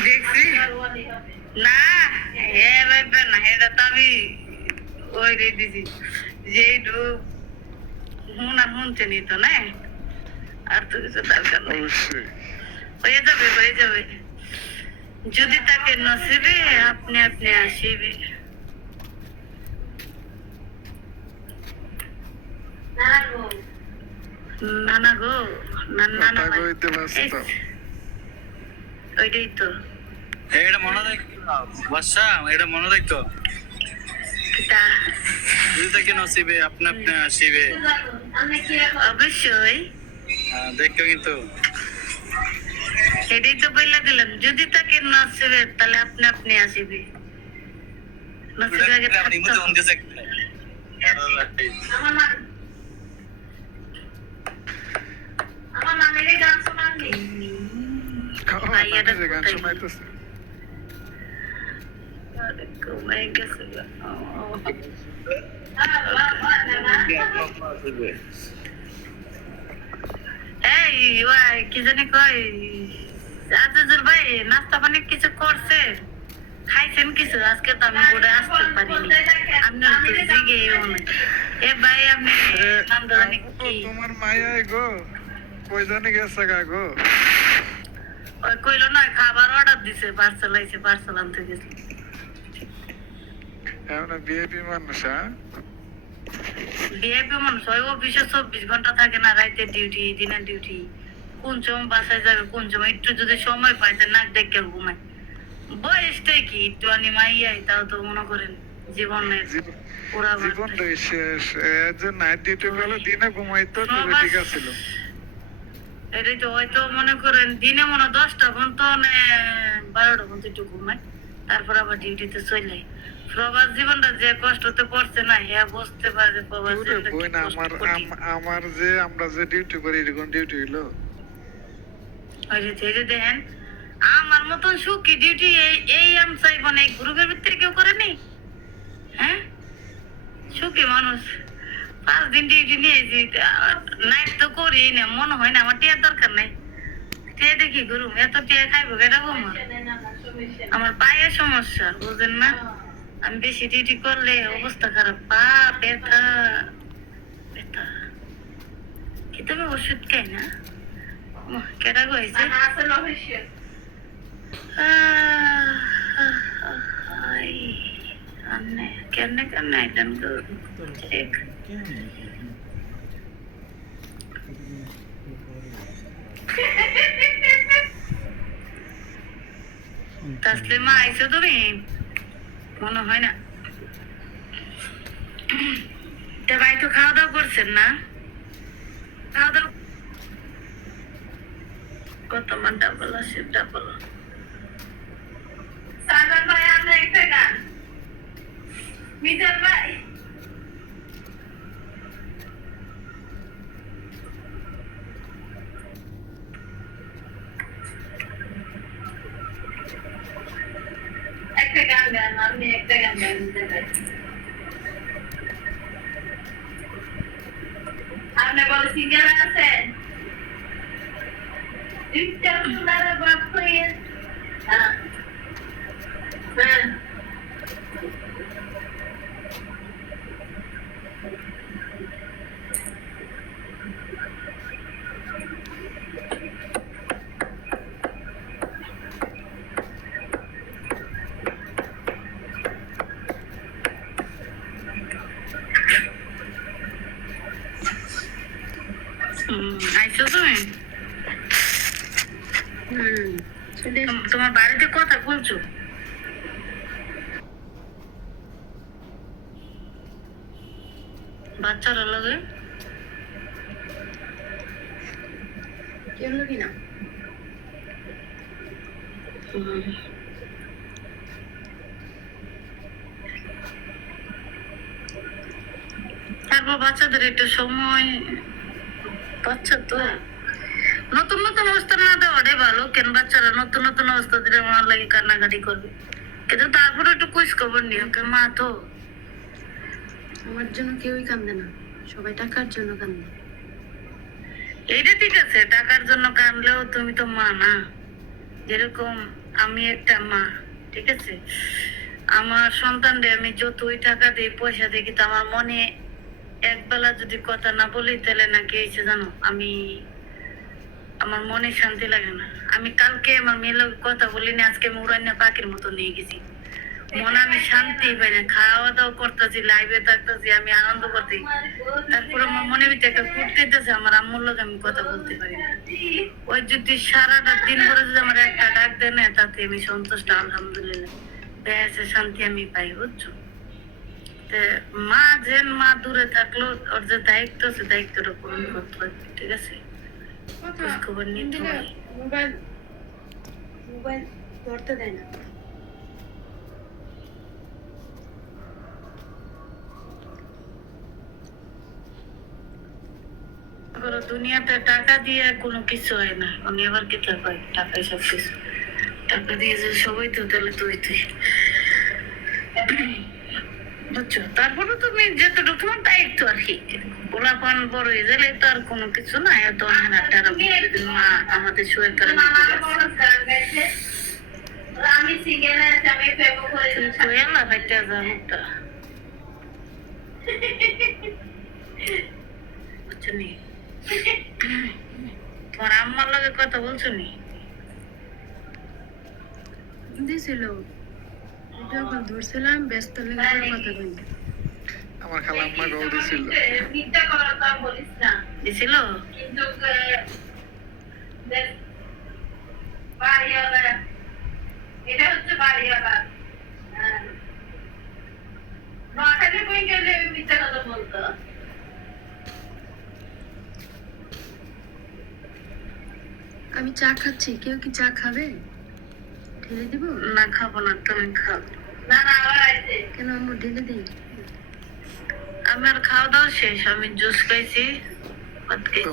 দেখছি না হে ভাইবে না এটা তো আমি ওই রে দিছি যে শুনতে নিত না আর তো কিছু দরকার নেই অবশ্যই। হয়ে যাবে যদি তাকে নসিবে আপনি আপনি আসিবে নানা গো নানা কথা কইতে ব্যস্ত। ওইটাই তো এটা মনে রাখতো বাদশা এটা মনে রাখতো তা যদি তাকে নসিবে আপনি আপনি আসিবে অবশ্যই দেখো কিন্তু এটাই তো বইলা দিলাম যদি তাকে নসিবে তাহলে আপনি আপনি আসিবে নসিবে আগে থাকতে হবে। আমার নানির গান শোনাননি খাওয়া না যে গান শোনাইতেছে। ঘুমাই গেছে এই ওই কি জানি কয় আজিজুল ভাই নাস্তা পানি কিছু করছে খাইছেন কিছু আজকে তো আমি ঘুরে আসতে পারিনি আপনার তো জিগে এ ভাই আপনি নাম জানি কি তোমার মায়া গো কই জানি গেছে গা গো ওই কইলো না খাবার অর্ডার দিছে পার্সেল আইছে পার্সেল আনতে গেছে এমন বিএপি মানুষ হ্যাঁ বিএপি মানুষ ওই অফিসে 24 ঘন্টা থাকে না রাতে ডিউটি দিনে ডিউটি কোন সময় বাসায় যাবে কোন সময় একটু যদি সময় পাইতে নাক দেখে ঘুমায় বয়সটাই কি একটু আনি মাইয়াই তাও তো মনে করেন জীবনের পুরা জীবনটাই শেষ এর যে নাইট ডিউটি গেল দিনে ঘুমাইতো তবে ঠিক আছিল এটাই তো হয়তো মনে করেন দিনে মনে 10টা পর্যন্ত 12টা পর্যন্ত একটু ঘুমায় তারপর আবার ডিউটিতে চলে প্রবাস জীবনটা যে কষ্টতে পড়ছে না হ্যাঁ বুঝতে পারে যে প্রবাস জীবনটা বই কি না কষ্ট আমার কঠিন। আমার যে আমরা যে ডিউটি করি এরকম ডিউটি হইলো ওই যে দেখেন আমার মতন সুখী ডিউটি এই আমি চাইব না এই গ্রুপের ভিতরে কেউ করেনি হ্যাঁ সুখী মানুষ 5 দিন ডিউটি নিয়েছি নাইট তো করি না মনে হয় না আমার টিয়ার দরকার নাই টিয়া দেখি গুরু এত টিয়া খাইবো কেটা ঘুমা আমার পায়ের সমস্যা বুঝেন না আমি বেশি ডিউটি করলে অবস্থা খারাপ পা ব্যথা ব্যথা কি তুমি ওষুধ খাই না কেটা গেছে কেমনে কেমনে আইটেম তো ঠিক তাসলিমা আইছো তুমি মনে হয় না তে ভাই তো খাওয়া দাওয়া করছেন না খাওয়া দাওয়া কত মান ডাবল আছে ডাবল সাগর ভাই আমরা একটা গান মিজান ভাই একটা গান গান আমি একটা গান গান আপনি বলে সিঙ্গার আছে আইসো তুমি তোমার বাড়িতে কথা বলছো বাচ্চারা লাগে কেউ লোকি না তারপর বাচ্চাদের একটু সময় বাচ্চা তো নতুন নতুন অবস্থা না দেওয়াটাই ভালো কেন বাচ্চারা নতুন নতুন অবস্থা দিলে মনে লাগে কান্নাকাটি করবে কিন্তু তারপরে একটু কুইজ খবর নিও মা তো আমার জন্য কেউই কান্দে না সবাই টাকার জন্য কান্দে এইটা ঠিক আছে টাকার জন্য কাঁদলেও তুমি তো মা না যেরকম আমি একটা মা ঠিক আছে আমার সন্তানদের আমি যতই টাকা দিই পয়সা দিই কিন্তু আমার মনে একবেলা যদি কথা না বলি তাহলে নাকি এসে জানো আমি আমার মনে শান্তি লাগে না আমি কালকে আমার মেয়ের লোক কথা বলিনি আজকে আমি উড়াইনা পাখির মতো নিয়ে গেছি মনে আমি শান্তি পাই না খাওয়া দাওয়া করতেছি লাইভে থাকতেছি আমি আনন্দ করতে তারপরে আমার মনে ভিতরে একটা ফুটতেছে আমার আম্মুর লোক আমি কথা বলতে পারি না ওই যদি সারাটা দিন করে যদি আমার একটা ডাক দেয় না তাতে আমি সন্তুষ্ট আলহামদুলিল্লাহ বেশ শান্তি আমি পাই বুঝছো মা মা দূরে থাকলো ওর যে দায়িত্ব আছে দায়িত্বটা পূরণ করতে হবে ঠিক আছে খবর নিতে হয় মোবাইল মোবাইল ধরতে দেয় না দুনিয়াতে টাকা দিয়ে কোনো কিছু হয় না আমি আবার কেটে পাই টাকায় সব কিছু টাকা দিয়ে যে সবাই তো তাহলে তুই বুঝছো, তারপরে তুমি যেতটুকু তোমার দায়িত্ব আর কি, পোলাপান বড় হয়ে গেলে তো আর কোনো কিছু না, এত টাকা মা আমাদের শোয়ের কারণে আমি সিঙ্গেল আছে, আমি ফেবো করে না ভাইটা জানুটা বুঝছো নি, তোমার আম্মার লগে কথা বলছো নি? দিছিল যখন ধরছিলাম ব্যস্ত লেগে কথা কই আমার খালাম্মা গৌ দিছিল। মিথ্যা কথা বলিস না, দিছিল কিন্তু বাড়িওয়ালা, এটা হচ্ছে বাড়িওয়ালা মাথাতে বই গেলে মিথ্যা কথা বলতো। আমি চা খাচ্ছি, কেউ কি চা খাবে? ঢেলে দিব? না খাবো না, তুমি খাও। না না, আবার আইছে কেন? আমি ঢেলে দিই। আমার খাওয়া দাওয়া শেষ, আমি জুস খাইছি, ভাত খাইছি।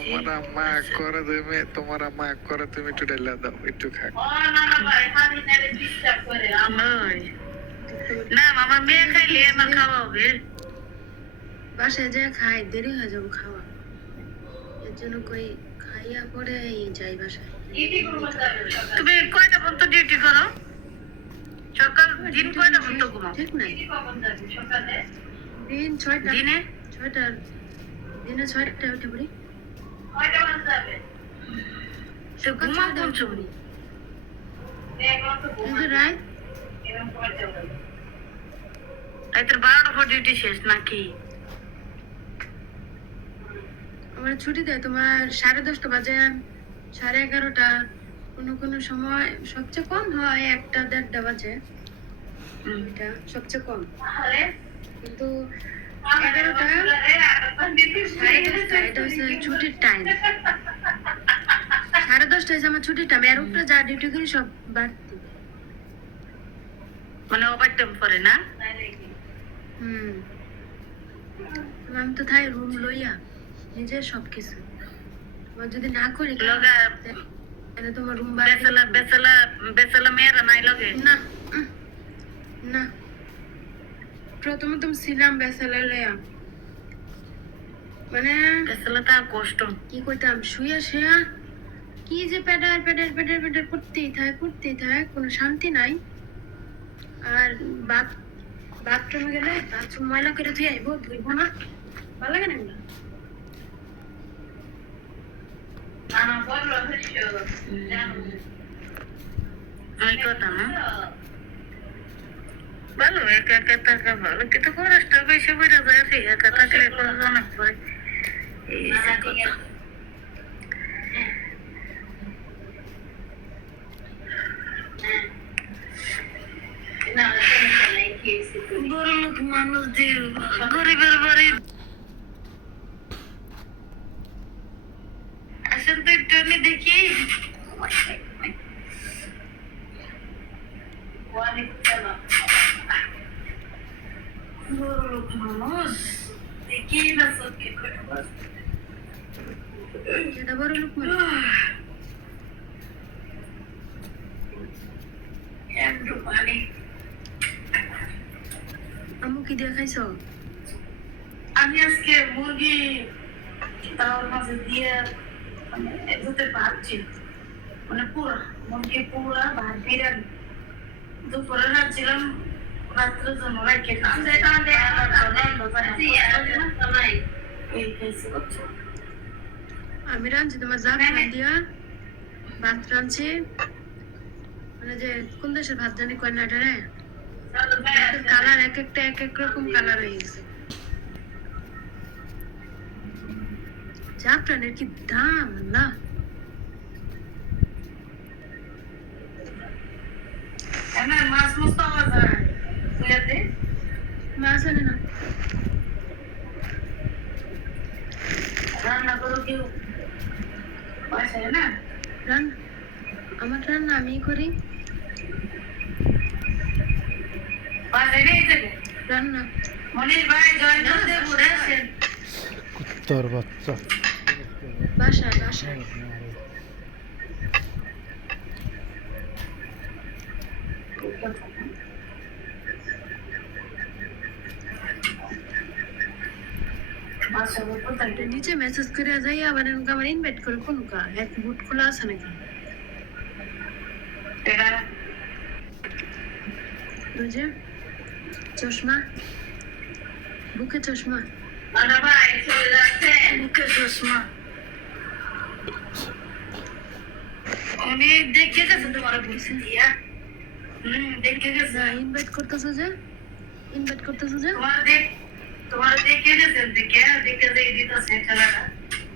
তোমার আম্মা করে তুমি একটু ঢেলে দাও, একটু খা। ও না না ভাই, খালি নেড়ে ডিস্টার্ব করে ওই। না আমার মেয়ে খাইলে আমার খাওয়া হবে। বাসায় যে খাই, দেরি হয়ে যাবো খাওয়া, এর জন্য কই খাইয়া পরে যাই বাসায়। তুমি কয়টা পর্যন্ত ডিউটি করো? সকাল দিন কয়টা পর্যন্ত ঘুমাও? ঠিক নাই, দিন 6টা, দিনে 6টা, দিনে 6টা উঠে পড়ি। তো ঘুমাও কোন সময়? কিন্তু রাত রাতের 12টার পর ডিউটি শেষ নাকি? আমার ছুটি দেয় তোমার 10:30 বাজে, 11:30, কোনো কোনো সময় সবচেয়ে কম হয় 1টা 1:30 বাজে, এটা সবচেয়ে কম। কিন্তু 11টা 10:30 এটা হচ্ছে ছুটির টাইম, 10:30 হচ্ছে আমার ছুটির টাইম। এর উপরে যা ডিউটি করি সব বাড়তি। মানে ওভার টাইম করে না? আমি তো থাই রুম লইয়া নিজের সবকিছু, তোমার যদি না করি লগা তাহলে তোমার রুম বেসালা বেসালা বেসালা মেয়েরা নাই লগে? না না, প্রথমে তুমি ছিলাম বেসালা লইয়া, মানে বেসালা তা কষ্ট। কি করতাম, শুয়ে শুয়ে কি যে পেডার পেডার পেডার পেডার করতেই থাকে, কোনো শান্তি নাই। আর বাথরুমে গেলে বাথরুম ময়লা করে ধুয়ে আইবো, ধুইবো না, ভালো লাগে না এগুলো। ওই কথা না, ভালো একা একা থাকা ভালো, কিন্তু খরচটা বেশি বেড়ে যায়, একা থাকলে খরচ অনেক পড়ে, এই যে কথা। বড় লোক মানুষ দিয়ে গরিবের বাড়ি আসেন তো একটু আমি দেখি। বড় লোক মানুষ দেখি না সত্যি করে, এটা বড় লোক মানে একটু পানি। আম্মু কি দিয়ে খাইছো? আমি আজকে মুরগি তাওয়ার মাঝে দিয়ে মানে দুধে ভাবছি, মানে পুরা মুরগি পুরা ভাত বিরিয়ানি দুপুরে রাখছিলাম, রাত্রে জন্য রাখে আমি রাঁধছি তোমার যা দিয়া ভাত রাঁধছি, মানে যে কোন দেশের ভাত জানি কয় না এটা রে, কালার এক একটা এক এক রকম কালার হয়ে গেছে। জাফরানের কি দাম না, মাছ মাছ পাওয়া যায় বুঝাতে, মাছ আনে না, রান্না করো কেউ বাসায় না? রান্না আমার রান্না আমিই করি, বাসায় নেই থেকে রান্না মনির ভাই জয়েন করতে ঘুরে আসেন। তোর বাচ্চা বাসায় এটা নিচে মেসেজ করে যাই আবার এরকম আমার ইনভাইট করে কোন কা এক বুট খোলা আছে নাকি ওই যে চশমা বুকে চশমা মুখে চশমা উনি দেখে গেছে তোমার বলছি দিয়া দেখে গেছে ইনভাইট করতেছো যে তোমার দেখে গেছে দেখে দিয়ে দিতেছে খেলাটা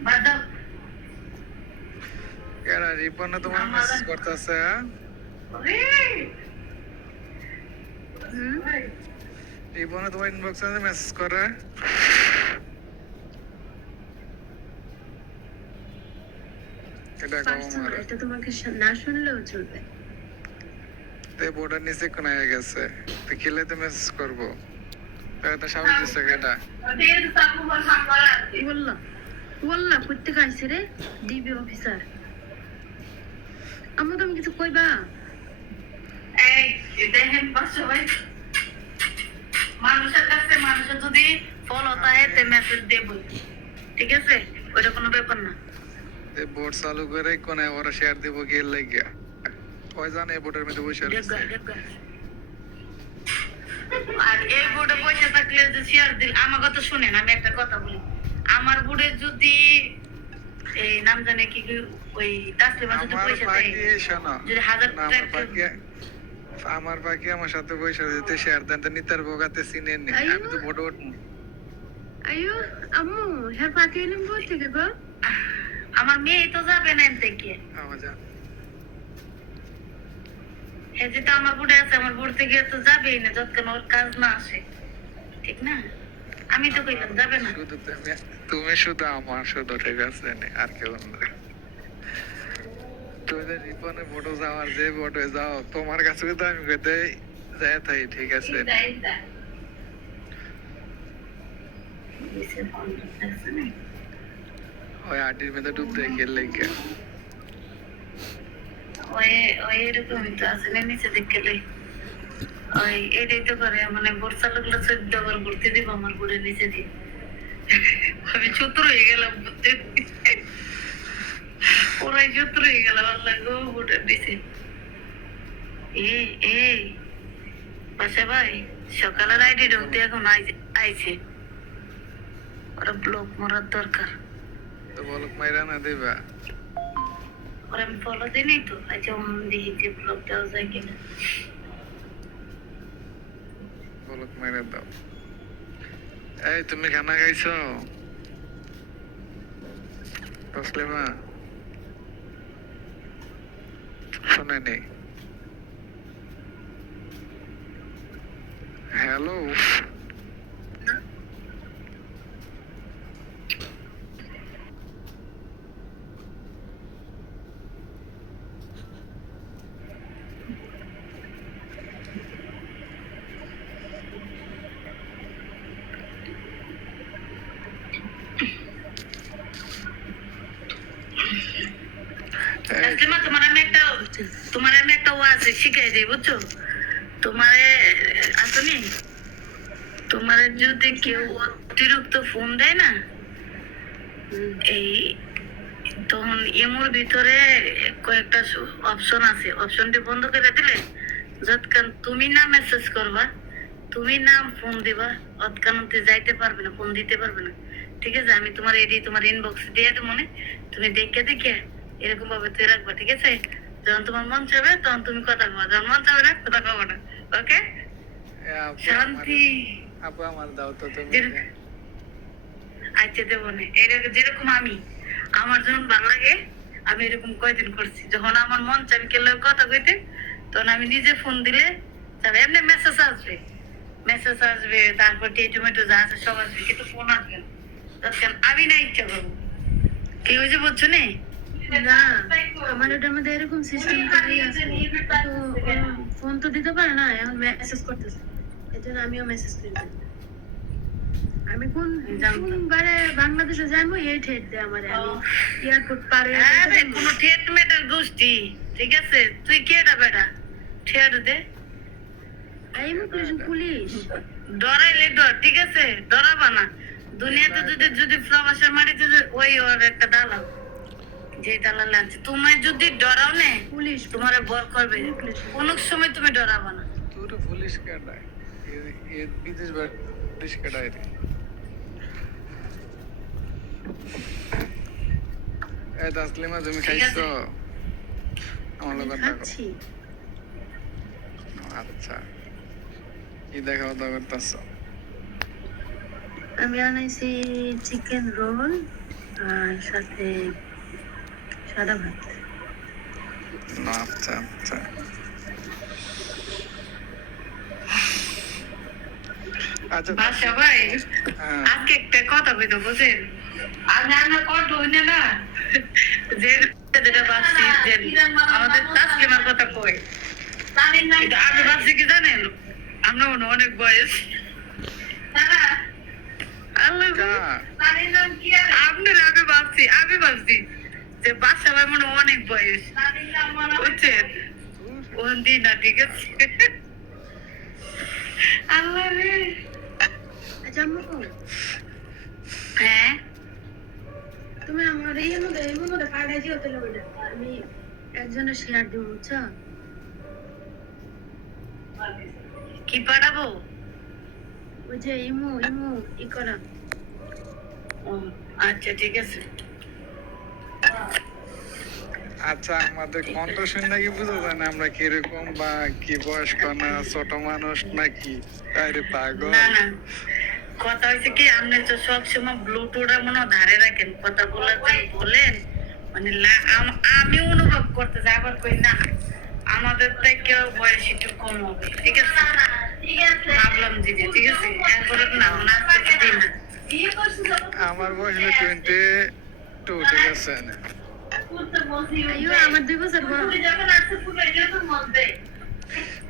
বাদ দাও এরা রিপন তোমার মেসেজ করতেছে রিপন তোমার ইনবক্সে মেসেজ করে এটা পার্সোনাল এটা তোমাকে না শুনলেও চলবে তে বোর্ডের নিচে কোনায় গেছে তো খেলে তো মেসেজ করবো এটা সামনে দিচ্ছে এটা বললা করতে খাইছে রে ডিবি অফিসার আমরা তুমি কিছু কইবা এই দেখেন বাসো ভাই মানুষের কাছে মানুষের যদি ফলো থাকে তে মেসেজ দেবো ঠিক আছে ওইটা কোনো ব্যাপার না এই বোর্ড চালু করে কোনায় ওরা শেয়ার দিব গেল লাগিয়া ওই জানে এই বোর্ডের মধ্যে বসে আছে আর এই বোর্ডে পয়সা থাকলে যে শেয়ার দিল আমার কথা শুনেন আমি একটা কথা বলি আমার বোর্ডে যদি এই নাম জানে কি ওই তাসলিমা যদি আমার পয়সা বাকি দেয় শোনো যদি 1000 না, টাকা আমার বাকি আমার সাথে পয়সা দিতে শেয়ার দেন তো নিতার ভোগাতে চিনেন নি আমি তো বোর্ডে উঠবো আইও আম্মু হ্যাঁ পাকে এলাম বল থেকে গো আমার মেয়ে তো যাবে না থেকে আমার যা হ্যাঁ যেটা আমার বোর্ডে আছে আমার বোর্ড থেকে তো যাবেই না যতক্ষণ ওর কাজ না আসে ঠিক না আমি তো কইলাম যাবে না শুধু তুমি শুধু আমার শুধু ঠিক আছে নি আর কেউ না তুমি যে রিপনের ফটো যাওয়ার যে ফটো যাও তোমার কাছে তো আমি কইতে যাই তাই ঠিক আছে ওই আটির মধ্যে ডুবতে গেলে গিয়ে ওই এরকমই তো আছে না নিচে দেখলে ওই এটাই তো করে মানে বোর্ড চালকগুলো 14 বার ঘুরতে দিব আমার বোর্ডের নিচে দিয়ে আমি চতুর হয়ে গেলাম বুঝতে ওরাই চতুর হয়ে গেল আল্লাহ গো বোর্ডের নিচে এই বাসা ভাই সকালের আইডি ঢুকতে এখন আইছে ওরা ব্লক মারার দরকার তো বলক মাইরা না দিবা ওরা আমি ফলো দিই তো আচ্ছা দেখি যে ব্লক দেওয়া যায় কিনা বলক মাইরা দাও এই তুমি খানা খাইছো তসলিমা শুনেনি হ্যালো তাসলিমা তোমার আমি একটা ওয়াজ শিখাই দিই বুঝছো তোমারে আসলে তোমার যদি কেউ অতিরিক্ত ফোন দেয় না এই তখন এমোর ভিতরে কয়েকটা অপশন আছে অপশনটি বন্ধ করে দিলে যতক্ষণ তুমি না মেসেজ করবা তুমি না ফোন দিবা অতক্ষণ যাইতে পারবে না ফোন দিতে পারবে না ঠিক আছে আমি তোমার তোমার ইনবক্স দিয়ে দেবো মনে তুমি দেখে এরকম ভাবে তুই রাখবা ঠিক আছে যখন তোমার মন চাবে তখন তুমি কথা কবা যখন মন চাবে না কথা কবা না ওকে শান্তি আপু আমার দাও তো তুমি আচ্ছা দেবো না যেরকম আমি আমার যখন ভালো লাগে আমি এরকম কয়দিন করছি যখন আমার মন চাবে কেউ কথা কইতে তখন আমি নিজে ফোন দিলে যাবে এমনি মেসেজ আসবে তারপর টমেটো যা আছে সব আসবে কিন্তু ফোন আসবে না তখন আমি না ইচ্ছা করবো কি হয়েছে বুঝছো না না আমার এটার মধ্যে এরকম সিস্টেম করেই আছে তো ফোন তো দিতে পারে না এখন মেসেজ করতেছে এজন্য আমিও মেসেজ করি আমি কোনবারে বাংলাদেশে যাবো এই ঠেট দেয় আমার আমি এয়ারপোর্ট পারে আরে কোনো ঠেট মেটার গোষ্ঠী ঠিক আছে তুই কেটা বেটা ঠেট দে পুলিশ ডরাইলে ডর ঠিক আছে ডরাবা না দুনিয়াতে যদি যদি প্রবাসের মাটিতে ওই ওর একটা দালাল, যে দালাল আছে, তোমায় যদি ডরাও না পুলিশ তোমার ভর করবে, কোনো সময় তুমি ডরাবো না। তোর পুলিশ কাটায় এ বিদেশ বা পুলিশ কাটায় রে। এই তাসলিমা তুমি ঠিক আছে। খাইছো আমার লোক খাচ্ছি। আচ্ছা কি দেখাও দাও করতেছ? আমি আনাইছি চিকেন রোল আর সাথে সাদা ভাত। আচ্ছা আচ্ছা আচ্ছা বাসা ভাই, হ্যাঁ। আজকে একটা কথা কইতো বুঝেন, আমি আমরা কত হইনে না যে যেটা ভাবছি যে আমাদের তাসলিমার কথা কই, কিন্তু আমি ভাবছি কি জানেন, আমরা মনে হয় অনেক বয়স। আল্লাহ গো, আপনার আমি ভাবছি যে বাসা ভাই মনে হয় অনেক বয়স, বুঝছেন? ওখান দিয়ে না, ঠিক আছে? আল্লাহ রে। আচ্ছা আম্মু, হ্যাঁ, তুমি আমার এই মধ্যে পাঠাই দিও তাহলে ওইটা আমি একজনের শেয়ার দিব, বুঝছো? কি পাঠাবো? ওই যে ইমু ই করা। ও, আচ্ছা ঠিক আছে। আচ্ছা আমাদের কণ্ঠ শুনে কি বুঝা যায় না আমরা কিরকম বা কি বয়স্ক না ছোট মানুষ নাকি? আরে পাগল। না না, কথা হয়েছে কি, আপনি তো সবসময় ব্লুটুথ মনে হয় ধারে রাখেন, কথা বলেন মানে আমি অনুভব করতে যাই, আবার কই না আমাদের থেকে বয়স একটু কম হবে, ঠিক আছে? ভাবলাম জি জি, ঠিক আছে, এরপরে না নাচতে দিই না। আমার বয়স হলো 22 ঠিক আছে? আইও আমার 2 বছর বড়।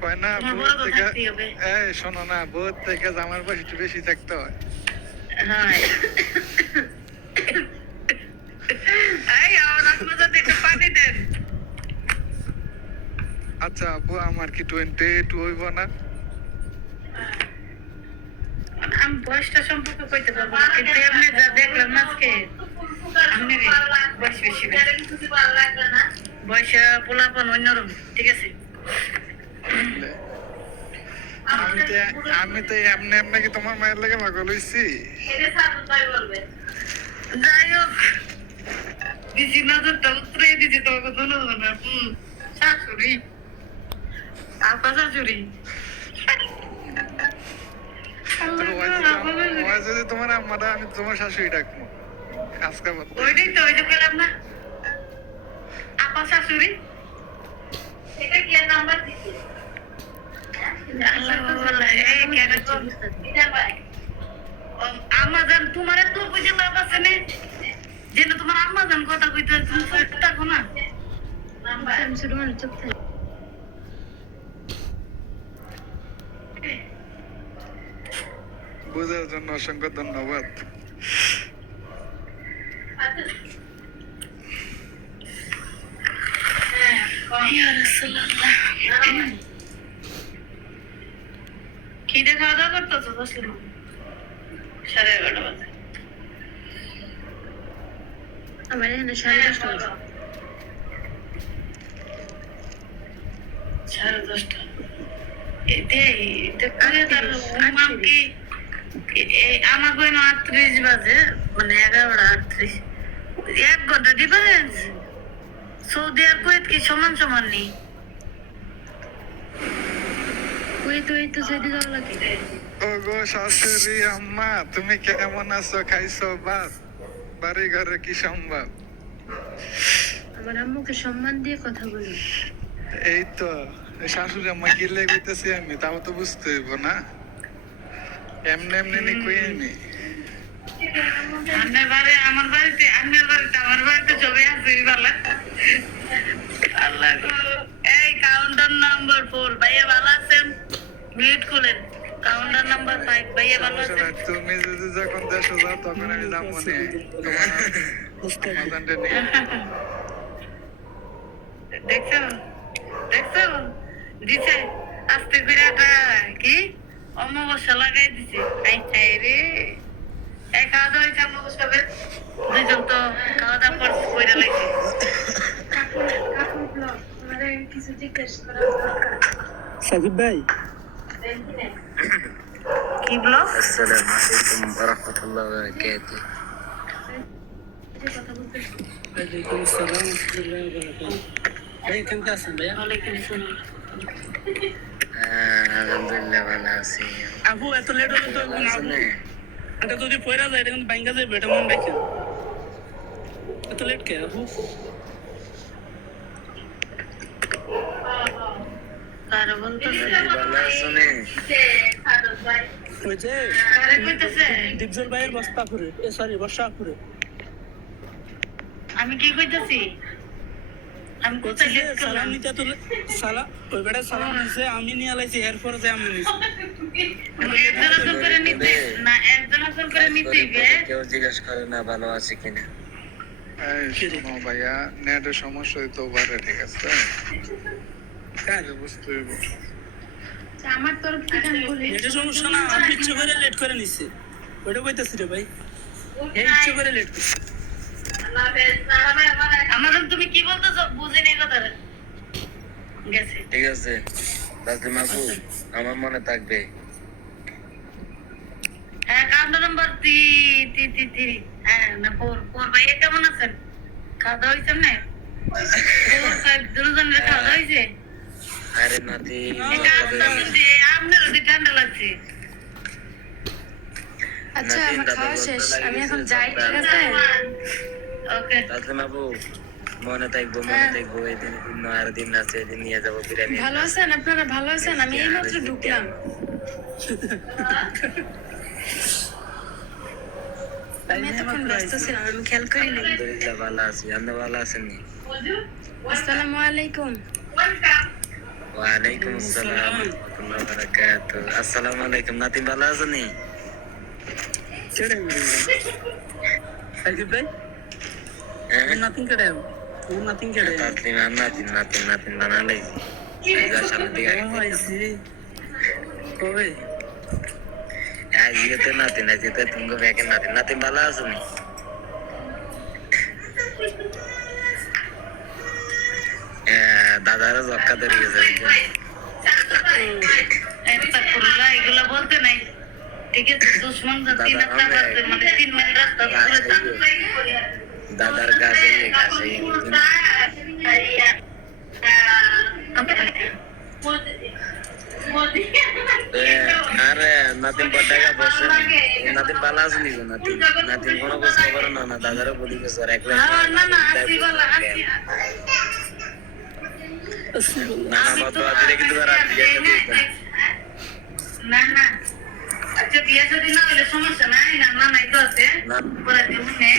কয় না তোমার বউ বড় তো থেকে থাকতেই হবে। এই শোনো না, বউ থেকে আমার বয়স একটু বেশি থাকতে হয়। হ্যাঁ, এই আমার আপনাদের একটু পানি দেন। আচ্ছা আপু আমার কি 22 হইব না? আমি বয়সটা সম্পর্কে কইতে পারবো না, কিন্তু এমনি যা দেখলাম না আজকে, আপনি বয়স বেশি না, বয়স পোলাপন অন্যরকম, ঠিক আছে? আমি তো এমনি এমনি কি তোমার মায়ের লাগে পাগল হইছি? যাই হোক, দিছি নজরটা উতরে দিছি তোমাকে ধন্যবাদ না। শাশুড়ি, আপা শাশুড়ি। তবে ওই যদি তোমার আম্মাটা আমি তোমার শাশুড়ি ডাকবো আজকে বলতে। ওইটাই তো, ওই যে পেলাম না, আপা শাশুড়ি। এটা কি নাম্বার দিছি? আমাজন তোমার তো বুঝে লাভ আছে না, যেন তোমার আমাজন কথা কইতে তুমি চুপ থাকো না। আমি শুধু মানে চুপ থাকি। বোঝার জন্য অসংখ্য ধন্যবাদ। খিদে খাওয়া দাওয়া করতেছো? বসলাম 11:30 বাজে। আমার এখানে 10:30 বাজে। 10:30। আমার কইন 38 বাজে, মানে 11:38, 1 ঘন্টা ডিফারেন্স। সৌদি আর কুয়েত কি সমান সমান নেই? কুয়েত তো সেদিকে যাওয়া লাগে। ওগো শাশুড়ি আম্মা তুমি কেমন আছো? খাইছো ভাত? বাড়ি ঘরে কি সম্ভব? আমার আম্মুকে সম্মান দিয়ে কথা বলি। এই তো শাশুড়ি আম্মা কি লেগেতেছি আমি, তাও তো বুঝতে হইব না, এমনি এমনি নি কই আমি। আমার বাড়িতে আমার বাড়িতে সবাই আছে ভালো। আল্লাহ গো, এই কাউন্টার নাম্বার 4 ভাইয়া ভালো আছেন? মিউট করেন। কাউন্টার নাম্বার 5 ভাইয়া ভালো সমস্যা আছেন? নাই, তুমি যদি যখন দেশে যাও তখন আমি যাবো নে তোমার আমাজনটা নিয়ে। দেখছো দিছে আস্তে করে একটা কি অমাবস্যা লাগাই দিছে। আই চাই রে, এই খাওয়া দাওয়া হয়েছে আমাকে সবের দুইজন তো খাওয়া দাওয়া করছে কইরা লাগছে কাকুর ব্লগ আমাদের কিছু জিজ্ঞেস করা দরকার সাকিব ভাই কি ব্লগ আসসালামু আলাইকুম ওয়া রাহমাতুল্লাহি ওয়া বারাকাতুহু। যে কথা বলতেছি ওয়ালাইকুম আসসালাম ওয়া রাহমাতুল্লাহি ভাই কেমন আছেন ভাইয়া? ওয়ালাইকুম আসসালাম আলহামদুলিল্লাহ ভালো আছি। আপু এত লেট হলে তো ভালো আছেন? এটা যদি পয়রা যায় এটা কিন্তু ব্যাংকে যাবে এটা মনে রাখেন এত লেট কে আপু কারে বলতেছে ভালো আছেন? ওই যে কারে কইতেছে ডিপজল ভাইয়ের বস্তা করে সরি বর্ষা করে আমি কি কইতেছি আমি বলছে কোথায় যে লেট সালাম করলাম নিতে তো সালা ওই বেটা সালাম নিছে আমি নিয়ে আলাইছি এরপর যে আমি নিছি একজন আসল করে নিতে না একজন আসল করে নিতে গিয়ে কেউ জিজ্ঞেস করে না ভালো আছে কিনা। এই শোনো ভাইয়া নেটের সমস্যা হইতে পারে, ঠিক আছে? এটা বুঝতে হইব। আমার তরফ থেকে আমি বলি এটা সমস্যা না আমি ইচ্ছে করে লেট করে নিছি ওইটা কইতাছি রে ভাই এই ইচ্ছে করে লেট করছি আমাদের তুমি কি বলতেছো বুঝি নাই কথাটা গেছে ঠিক আছে তাসলিমা আপু, আমার মনে থাকবে। হ্যাঁ কাউন্ট নাম্বার 3 হ্যাঁ না 4 ভাই কেমন আছেন খাওয়া দাওয়া হয়েছে না দুজনের খাওয়া দাওয়া হয়েছে আরে নাতি আপনার যদি ঠান্ডা লাগছে আচ্ছা আমার খাওয়া শেষ আমি এখন যাই ঠিক আছে ওকে তাসলিমা আপু, মনে থাকবো এই দিন আর দিন আছে, এদিন নিয়ে যাবো বিরিয়ানি। ভালো আছেন আপনারা ভালো আছেন আমি এইমাত্র ঢুকলাম আমি এতক্ষণ ব্যস্ত ছিলাম আমি খেয়াল করিনি আলহামদুলিল্লাহ ভালো আছি। আপনি ভালো আছেন? আসসালামু আলাইকুম ওয়ালাইকুম আসসালাম ওয়া রাহমাতুল্লাহি ওয়া বারাকাতুহু। আসসালামু আলাইকুম। নাতি ভালো আছেন? ছেড়ে সাকিব ভাই হ্যাঁ, নাথিং কেডে নাথিং কেডে তাসলিমা নাতিন বানালাই সামনে দিকে আইছি কবে আজকে তো নাতিন তুমি ব্যাকের নাতিন ভালো আছেন? দাদারও জক্কা ধরে গেছে। একটা করলা এগুলো বলতে নাই ঠিক আছে দুশ্মন জাতি না তাদের মানে 3 মাইল রাস্তা ঘুরে দাদার কাছে আরে নাতিন পটাকা বসে নাতিন ভালো আছেন? নাতিন কোনো খোঁজ খবর না দাদারও বলি গেছে আর একলা না না আসি বলা আসি নানা বাবা দিলে কিন্তু রাত না না আচ্ছা বিয়ে যদি না হলে সমস্যা নাই না না নাই তো আছে পরে দিমু নে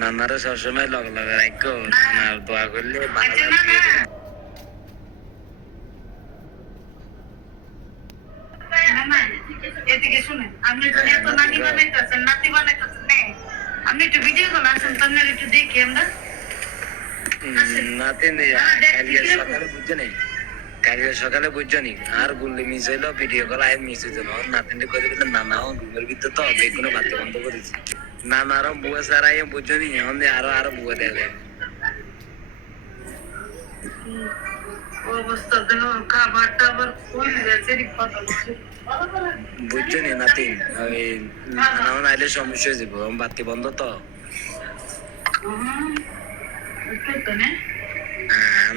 নানারও সবসময় লগ রাখো, নানার দোয়া করলে ভালো আচ্ছা না না না না এদিকে শুনে আমি যদি এত নানি বানাইতেছেন নাতি বানাইতেছেন নে আমি একটু ভিডিও কল আসেন তাহলে একটু দেখি আমরা নাতিন কালকে সকালে বুঝছো নি আর গুল্লি মিস হইলো ভিডিও কল আয় মিস হইতো না নাতিনটা করে দিলে নানাও ঘুমের ভিতরে তো বেগুনে বাতি বন্ধ করেছি নানারও বুয়া সারা বুঝছো নি এখন আরো বুয়া দেবে অবস্থা দেখো খাবারটা আবার ফুল গেছে কত বুঝছো নি নাতিন ওই নানাও নাইলে সমস্যা হয়ে যাবো বাতি বন্ধ তো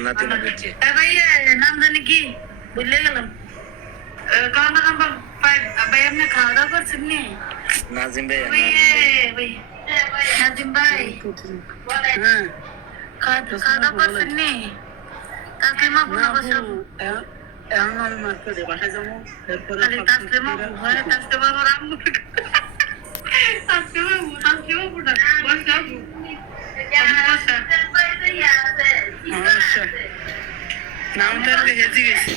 নাতিন বুঝছে ভাই নাম জানি কি ভুলে গেলাম কাউন্টার নাম্বার 5 ভাই আপনি খাওয়া দাওয়া করছেন নি নাজিম ভাই নাজিম ভাই হ্যাঁ খাওয়া দাওয়া করছেন নি কালকে মা পুনা বসে এখন আমি মার্কেটে বাসায় যাবো এরপরে খালি তাসলে মা ঘরে তাসলে বাবা রাম তাসলে মা পুনা বসে যাবো আচ্ছা নামটা হেজি গেছি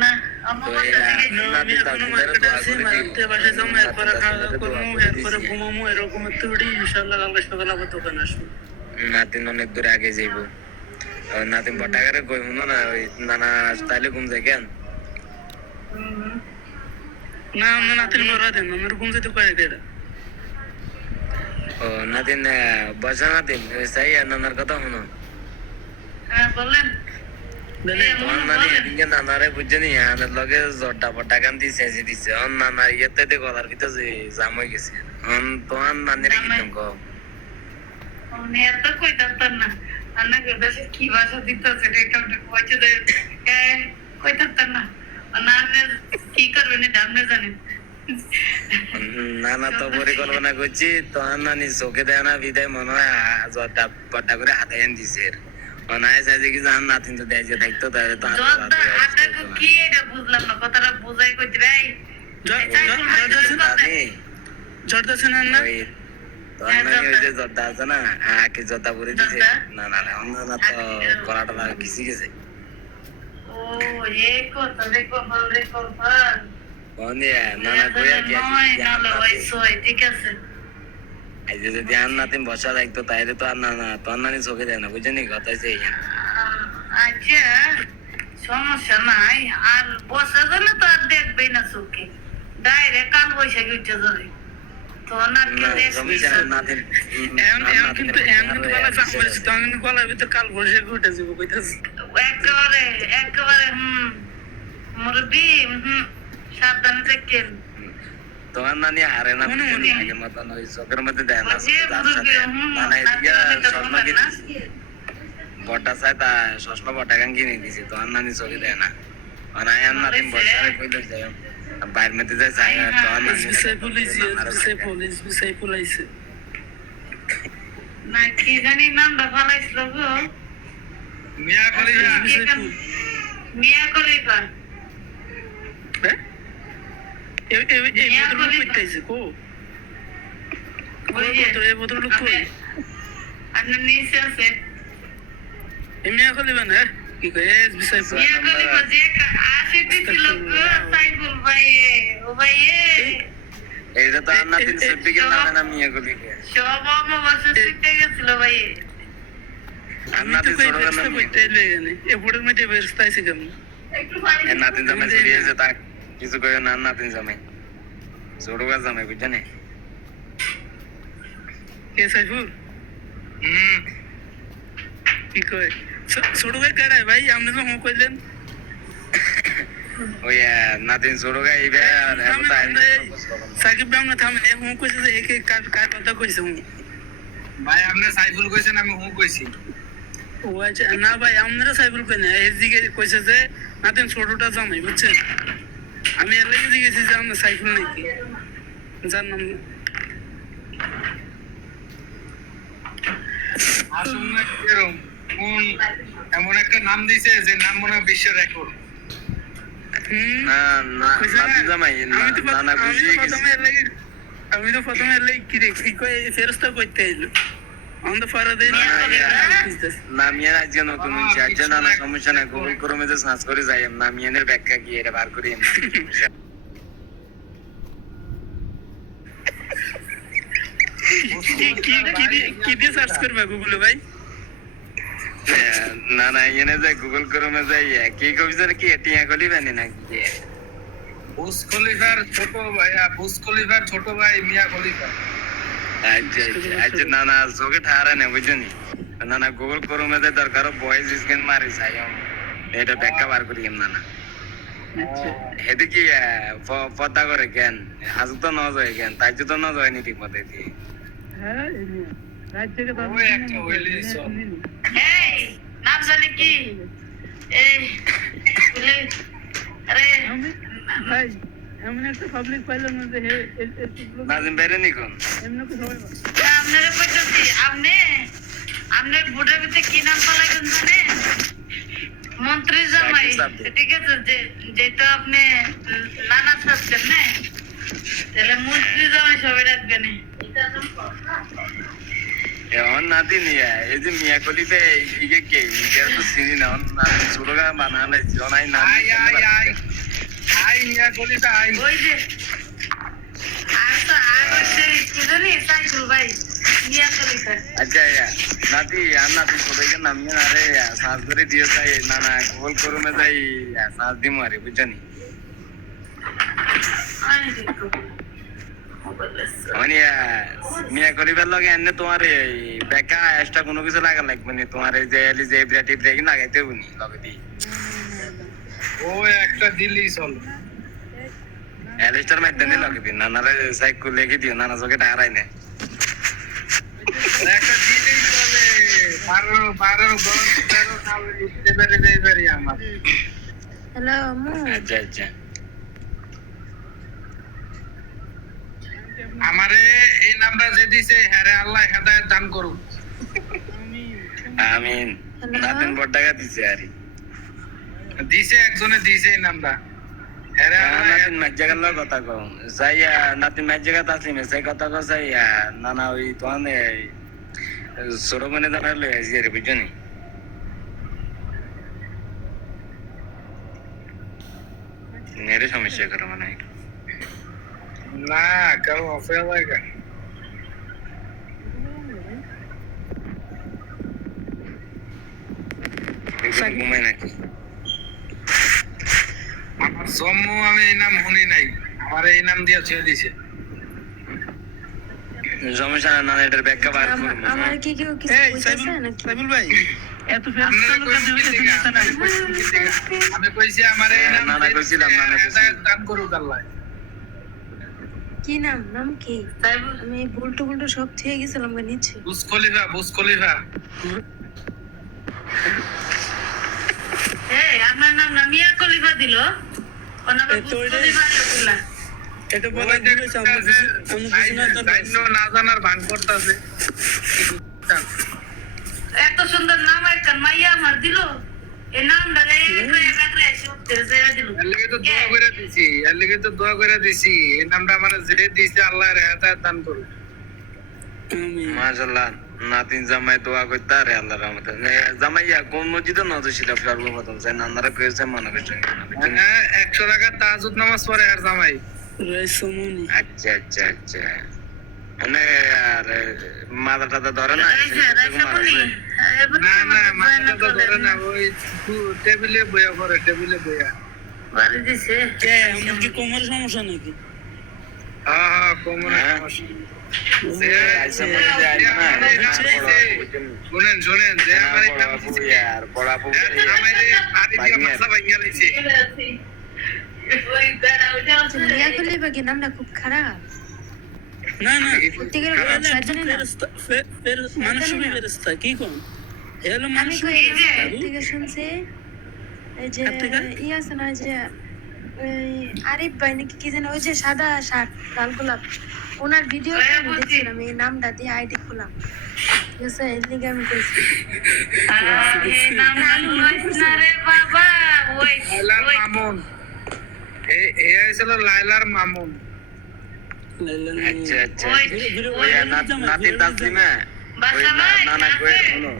না আমার আমি এখনো মার্কেটে আছি মার্কেটে বাসায় যাবো এরপরে খাওয়া দাওয়া করবো এরপরে ঘুমাবো এরকম একটু ইনশাল্লাহ কালকে সকালে আবার দোকানে আসবো নাতিন অনেক দূরে আগে যাইবো নাতিন পটাকারে কই শুনো না ওই নানা তাইলে ঘুম যায় কেন না আমরা নাতির বড় দেন আমার ঘুম যেতে কয়ে দেড় ও নাতিন বসা নাতিন সাই নানার কথা শুনো হ্যাঁ বলেন তোমার নানি এদিকে নানারে বুঝছেনি আনের লগে জড্ডা পড্ডা গান দিছে দিছে অন নানা ইয়েতে গলার ভিতরে জাম হয়ে গেছে অন তোমার নানিরে কি কো উনি এত কইতাম না আন্না গেছে কি ভাষা দিতেছে এটা কইতে দে কইতাম না নানা কি করবেন এটা আপনি জানেন নানা তো পরিকল্পনা করছি তোমার নানি চোখে দেয় না বিদায় মনে হয় জড্ডা পড্ডা করে হাতে এনে দিছে অনায় চাইছে কি জান নাতিন তো দেয় যে থাকতো তাহলে তো জর্দা আটাকো কি এটা বুঝলাম না কথাটা বুঝাই কইতে ভাই জর্দাছেন না ওই তোমার নানি ওই যে জর্দা আছে না আকে জর্দা পরে দিছে না না না তো গলাটা লাগে কিসি গেছে ও এ কথা দেখো বলে কথা বন্ধে নানা কইয়া কি ঠিক আছে এই যে যদি আর নাতিন বসা থাকতো তাইলে তো আর না তোর নানি চোখে দেয় না বুঝলি কথা হচ্ছে আচ্ছা সমস্যা নাই আর বসে গেলে তো আর দেখবেই না চোখে ডাইরেক্ট কাল বৈশাখী উঠে যাবে তখন আর কি দেখবি নাতিন কিন্তু গলা জাম হয়েছে তখন কিন্তু গলার ভিতরে কাল বসে উঠে যাবো কইতাছে একেবারে মুরব্বি সাবধানে দেখেন তোমার নানি হারে না আগের মতন ওই চোখের মধ্যে দেয় না নানা এদিকে চশমা কিনে বটা চাই তা চশমা বটা গান কিনে দিছে তোমার নানি চোখে দেয় না অনায় আর নাতিন বসারে কইলে যায় বাইর মধ্যে যায় চাই তোমার নানি বিসাই পুলাইছে না কি জানি নামটা ফালাইছিল গো মিয়া কলিফা হ্যাঁ এই ভদ্রলোক কইতাইছে কো এই ভদ্রলোক কই আপনার নিচে আছে এমিয়া কলিবা না কি কই এস বিসাই মিয়া কলিফা যে আসে দিছিল গো সাইফুল ভাই ও ভাই এইটা তো আর নাতিন সেফটিকে নামে না মিয়া কলিকে সব আমার বসে শিখতে গেছিল ভাই আর নাতিন ছোট গান কইতাইলে এ ভোটের মধ্যে ব্যস্ত আছে কেন নাতিন জামাই চলিয়েছে তা কিছু কই না নাতিন জামাই ছোট গান জামাই বুঝছেন কে সাইফুল কি কয় ছোট গাই কারাই ভাই আপনি তো হুঁ কইলেন ওই নাতিন ছোট গাই এইবে সাকিব ভাই আমরা থামেন হুঁ কইছে যে একে কার কথা কইছে হুঁ ভাই আপনি সাইফুল কইছেন আমি হুঁ কইছি ও আচ্ছা না ভাই আপনারা সাইফুল কই না এদিকে কইছে যে নাতিন ছোটটা জামাই বুঝছেন আমি এর লাগে জিজ্ঞেসি যে আমরা সাইফুল নাকি যার নাম আসলে এরকম কোন এমন একটা নাম দিছে যে নাম মনে হয় বিশ্ব রেকর্ড না না নাতিন জামাই নানা খুশি আমি তো প্রথমে এর লাগে কি রে কি কই ফেরস্তা কইতে আইলো অন দ্য ফারাদে নামিয়ে আজকে নতুন হচ্ছে আজকে নানা সমস্যা নাই গুগল ক্রোমে যে সার্চ করে যাই নামিয়ে ব্যাখ্যা কি এটা বার করি কি দিয়ে সার্চ করবে গুগলে ভাই না না এনে যাই গুগল ক্রোমে যাই কি কবিতার কি টিয়া কলি বানি নাকি বুস খলিফার ছোট ভাই মিয়া খলিফা আচ্ছা আচ্ছা না না চোখে ঠারা না বুঝলি না না গুগল ক্রোমে যাই দরকার ভয়েস স্ক্যান মারি যাই এটা ব্যাখ্যা বার করি না না এতে কি পদ্মা করে জ্ঞান আজ তো ন যায় জ্ঞান তাই তো ন যায়নি ঠিক মতো হ্যাঁ রাত থেকে এই নাম জানে কি এই বলে আরে ভাই এমন একটা পাবলিক পাইলাম না যে নাজিম বাইরে নি কোন এমন কি সবাই আপনারে কইতাছি আপনি বুড়ার ভিতরে কি নাম পালাইছেন জানেন মন্ত্রী জামাই ঠিক আছে যেটা আপনি নানা থাকছেন না তাহলে মন্ত্রী জামাই সবাই রাখবেন এখন নাতি নিয়ে এই যে মিয়া কলিতে ইগে কে ইগে তো চিনি না নাতি ছোটগা বানালে জনাই না আই মিয়া কলিতে আই ওই যে কি জানি সাইফুল ভাই মিয়া কলিতা আচ্ছা নাতি আর নাতি ছোটকে নামিয়ে আরে সাজ করে দিয়ে যাই না না গুগল ক্রোমে যাই সাজ দিমু আরে বুঝছনি আয় মানে মিয়া খলিফার লগে এনে তোমার এই বেকা এক্সট্রা কোনো কিছু লাগা লাগবে না, তোমার এই যে এলি যে ব্রেটি ব্রেক লাগাইতে হবনি লগে দি ও একটা দিলি চল এলিস্টার মাইতে নি লগে দি নানারে সাইকেল লেগে দিও, নানা জগে ডারাই না একটা দিলি চলে 12 কাল দিতে পারি আমার। হ্যালো আম্মু আচ্ছা আচ্ছা আমারে এই নাম্বার যে দিছে হ্যারে আল্লাহ হেদায়েত দান করুক। আমিন। নাতিন বড় টাকা দিছে আরে দিছে একজনে দিছে এই নাম্বার হ্যারে আল্লাহ নাতিন মাঝ জায়গার লগে কথা কও যাইয়া নাতিন মাঝ জায়গা তাসলিম সেই কথা কও যাইয়া নানা ওই তোনে ছোট মনে দাঁড়ালে আসি রে বুঝনি মেরে সমস্যা করে মানে না কেউ অফে লাগা ঘুমাই নাকি আমার জম্মু আমি এই নাম শুনি নাই, আমার এই নাম দিয়া ছেড়ে দিছে। সমস্যা না নানা এটার ব্যাখ্যা বার করবো আমার কি কেউ কিছু কইতাছে নাকি সাইবুল ভাই এত আমি কইছি আমার এই নাম নানা কইছিলাম নানা হেদায়েত দান করুক আল্লাহ। কি নাম কি আমি বুলটু সব থেকে গেছিলাম নিচে। বুজ খলিফা এই আমার নাম না মিয়া খলিফা দিল, ওনার বুজ খলিফা দিল। এটা বলা দিয়েছে না জানার ভান করতেছে। এত সুন্দর নাম একটা মাইয়া আমার দিল, এই নামটা একরে এসে উঠতে দিল। এর লাগি তো দোয়া করে দিছি এই নামটা আমার যে দিছে আল্লাহ হেদায়েত দান করুক। মাশাআল্লাহ নাতিন জামাই দোয়া করতে আরে আল্লাহর রহমতে জামাইয়া কোন মসজিদে নজর ছিল সর্বপ্রথম চাই নানারা কইছে মনে করছে 100 টাকা তাহাজ্জুদ নামাজ পড়ে আর জামাই। আচ্ছা আচ্ছা আচ্ছা মানে আর মাথা টাথা ধরে না না মাথা তো ধরে না, ওই টেবিলে বইয়া পড়ে টেবিলে বইয়া। বাড়ি দিছে কি কোমর সমস্যা নাকি? হ্যাঁ কোমরের সমস্যা। শুনেন যে আমার এই নাম দিছে আর বড় আপু আমারে আদি দিয়ে মাথা ভাঙিয়া লইছে। মিয়া খলিফা কি নামটা খুব খারাপ। না প্রত্যেকের সাজানে না মানুষের ফেরেশতা কি কোন এলো আমি মানুষ কই থেকে শুনছি এই যে ই আছে না যে ওই আরিফ ভাই নাকি কি জানো ওই যে সাদা শার্ট লাল গোলাপ ওনার ভিডিও আমি দেখছিলাম, এই নামটা দিয়ে আইডি খোলাম ঠিক আছে, এর লিগে আমি কইছি এই নাম লইছ না রে বাবা। ওই লাইলার মামুন এই হইছিল লাইলার মামুন। আচ্ছা আচ্ছা ওই ওই নাতি তাসলিমা ওই নানা কই শুনো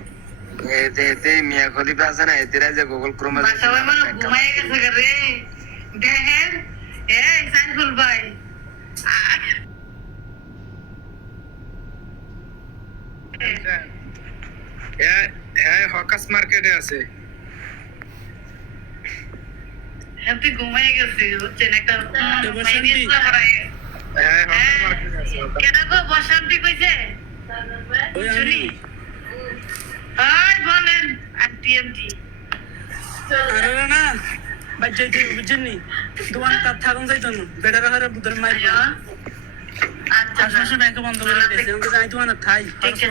এতে মিয়া খলিফা আছে না এতেরা যে গুগল ক্রোমে বাসা ওই মানে ঘুমায় গেছে রে দেখেন। এই সাইফুল ভাই হকাস মার্কেটে আছে। তুই ঘুমায় গেছে হচ্ছেন একটা হ্যাঁ হকাস মার্কেটে আছে। কেন গো বসান্তি কইছে শুনি ওই বলেন আন্টি আন্টি আরে না বাচ্চা বুঝছেননি দোকান তার থাকুন যাইতো না বেটার হারে বুদর মাইর আচ্ছা আশা ব্যাংকে বন্ধ করে দিয়েছে আমি যাই তোমার থাই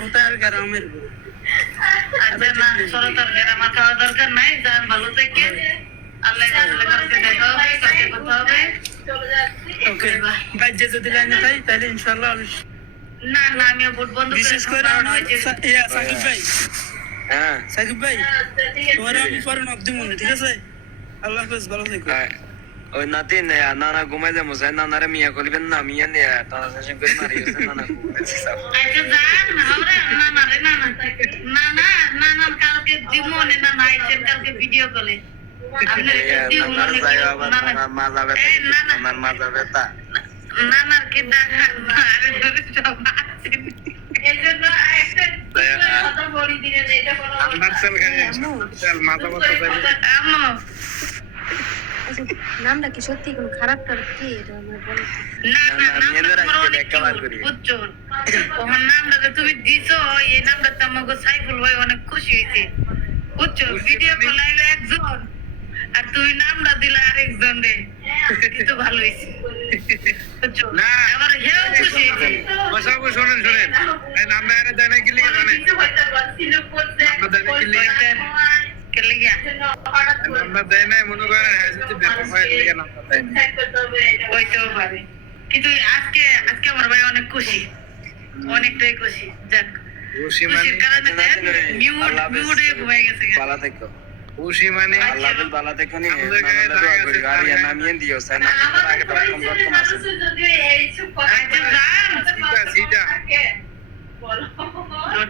হতে আর গ্রামের আচ্ছা না সরতার ঘেরা আমার খাওয়া দরকার নাই, যান ভালো থেকে আল্লাহ আল্লাহ কাছে দেখা হবে কাছে কথা হবে চলে যাচ্ছি। ওকে বাচ্চা যদি লাইনে তাই তাহলে ইনশাআল্লাহ না না আমি ভোট বন্ধ বিশেষ করে আমার সাকিব ভাই হ্যাঁ সাকিব ভাই তোমার আমি পরে নক দিব ঠিক আছে। আল্লাহ হাফেজ ভালো থেকো। ওই নাতি নানা ঘুমাই যাবো নানারে মিয়া খলিফেন না মিয়া নিয়ে ট্রান্সলেশন করে মারি নানা আচ্ছা যান আমরা না রে না না কালকে দিমনে না আইছেন কালকে ভিডিও কলে আপনি আমার মাজা ব্যথা নানার কি দেখা আরে ধরে সব আছে এইজন্য একটা কথা বলি দিনে এটা কোনো আমার চল গায়ে চল মাথা ব্যথা আম্মু আচ্ছা নামটা কি সত্যি কোনো খারাপ টারাপ কি এটা আমার বলো তো। না না, না আমি এদের নামটা আজকে অনেক দেখা বার করি। বুঝছো ওর নামটা যে তুমি দিছো এই নামটা তো আমাকে সাইফুল ভাই অনেক খুশি হয়েছে বুঝছো ভিডিও কল আইলো একজন আর তুমি নামটা দিলে আরেকজন রে কিন্তু ভালো হয়েছে বুঝছো না। আমার হেও খুশি হয়েছে বসাবো, শোনেন শোনেন, এই নামটা আরে দেয় না কি লিখে জানেন? কে লিগা নাম্বার দেয় নাই মনে করেন, হ্যাঁ যদি ব্যাপার হয় লিখে নাম্বার দেয় না। হইতেও পারে কিন্তু আজকে আজকে আমার ভাই অনেক খুশি অনেকটাই খুশি যাক খুশি মানে খুশির কারণে দেখ মিউট আল্লাহ হাফেজ। মিউটে ঘুমাই গেছে গা। ভালো থেকো। খুশি মানে আল্লাহ হাফেজ, ভালো থেকো নি। আমাদের গায়ে নানালে দোয়া দাগ করি, আছে, গাড়ি গায়ে। নামিয়ে দিও, সাইন আগে ডটকম আছে। আচ্ছা যান সিধা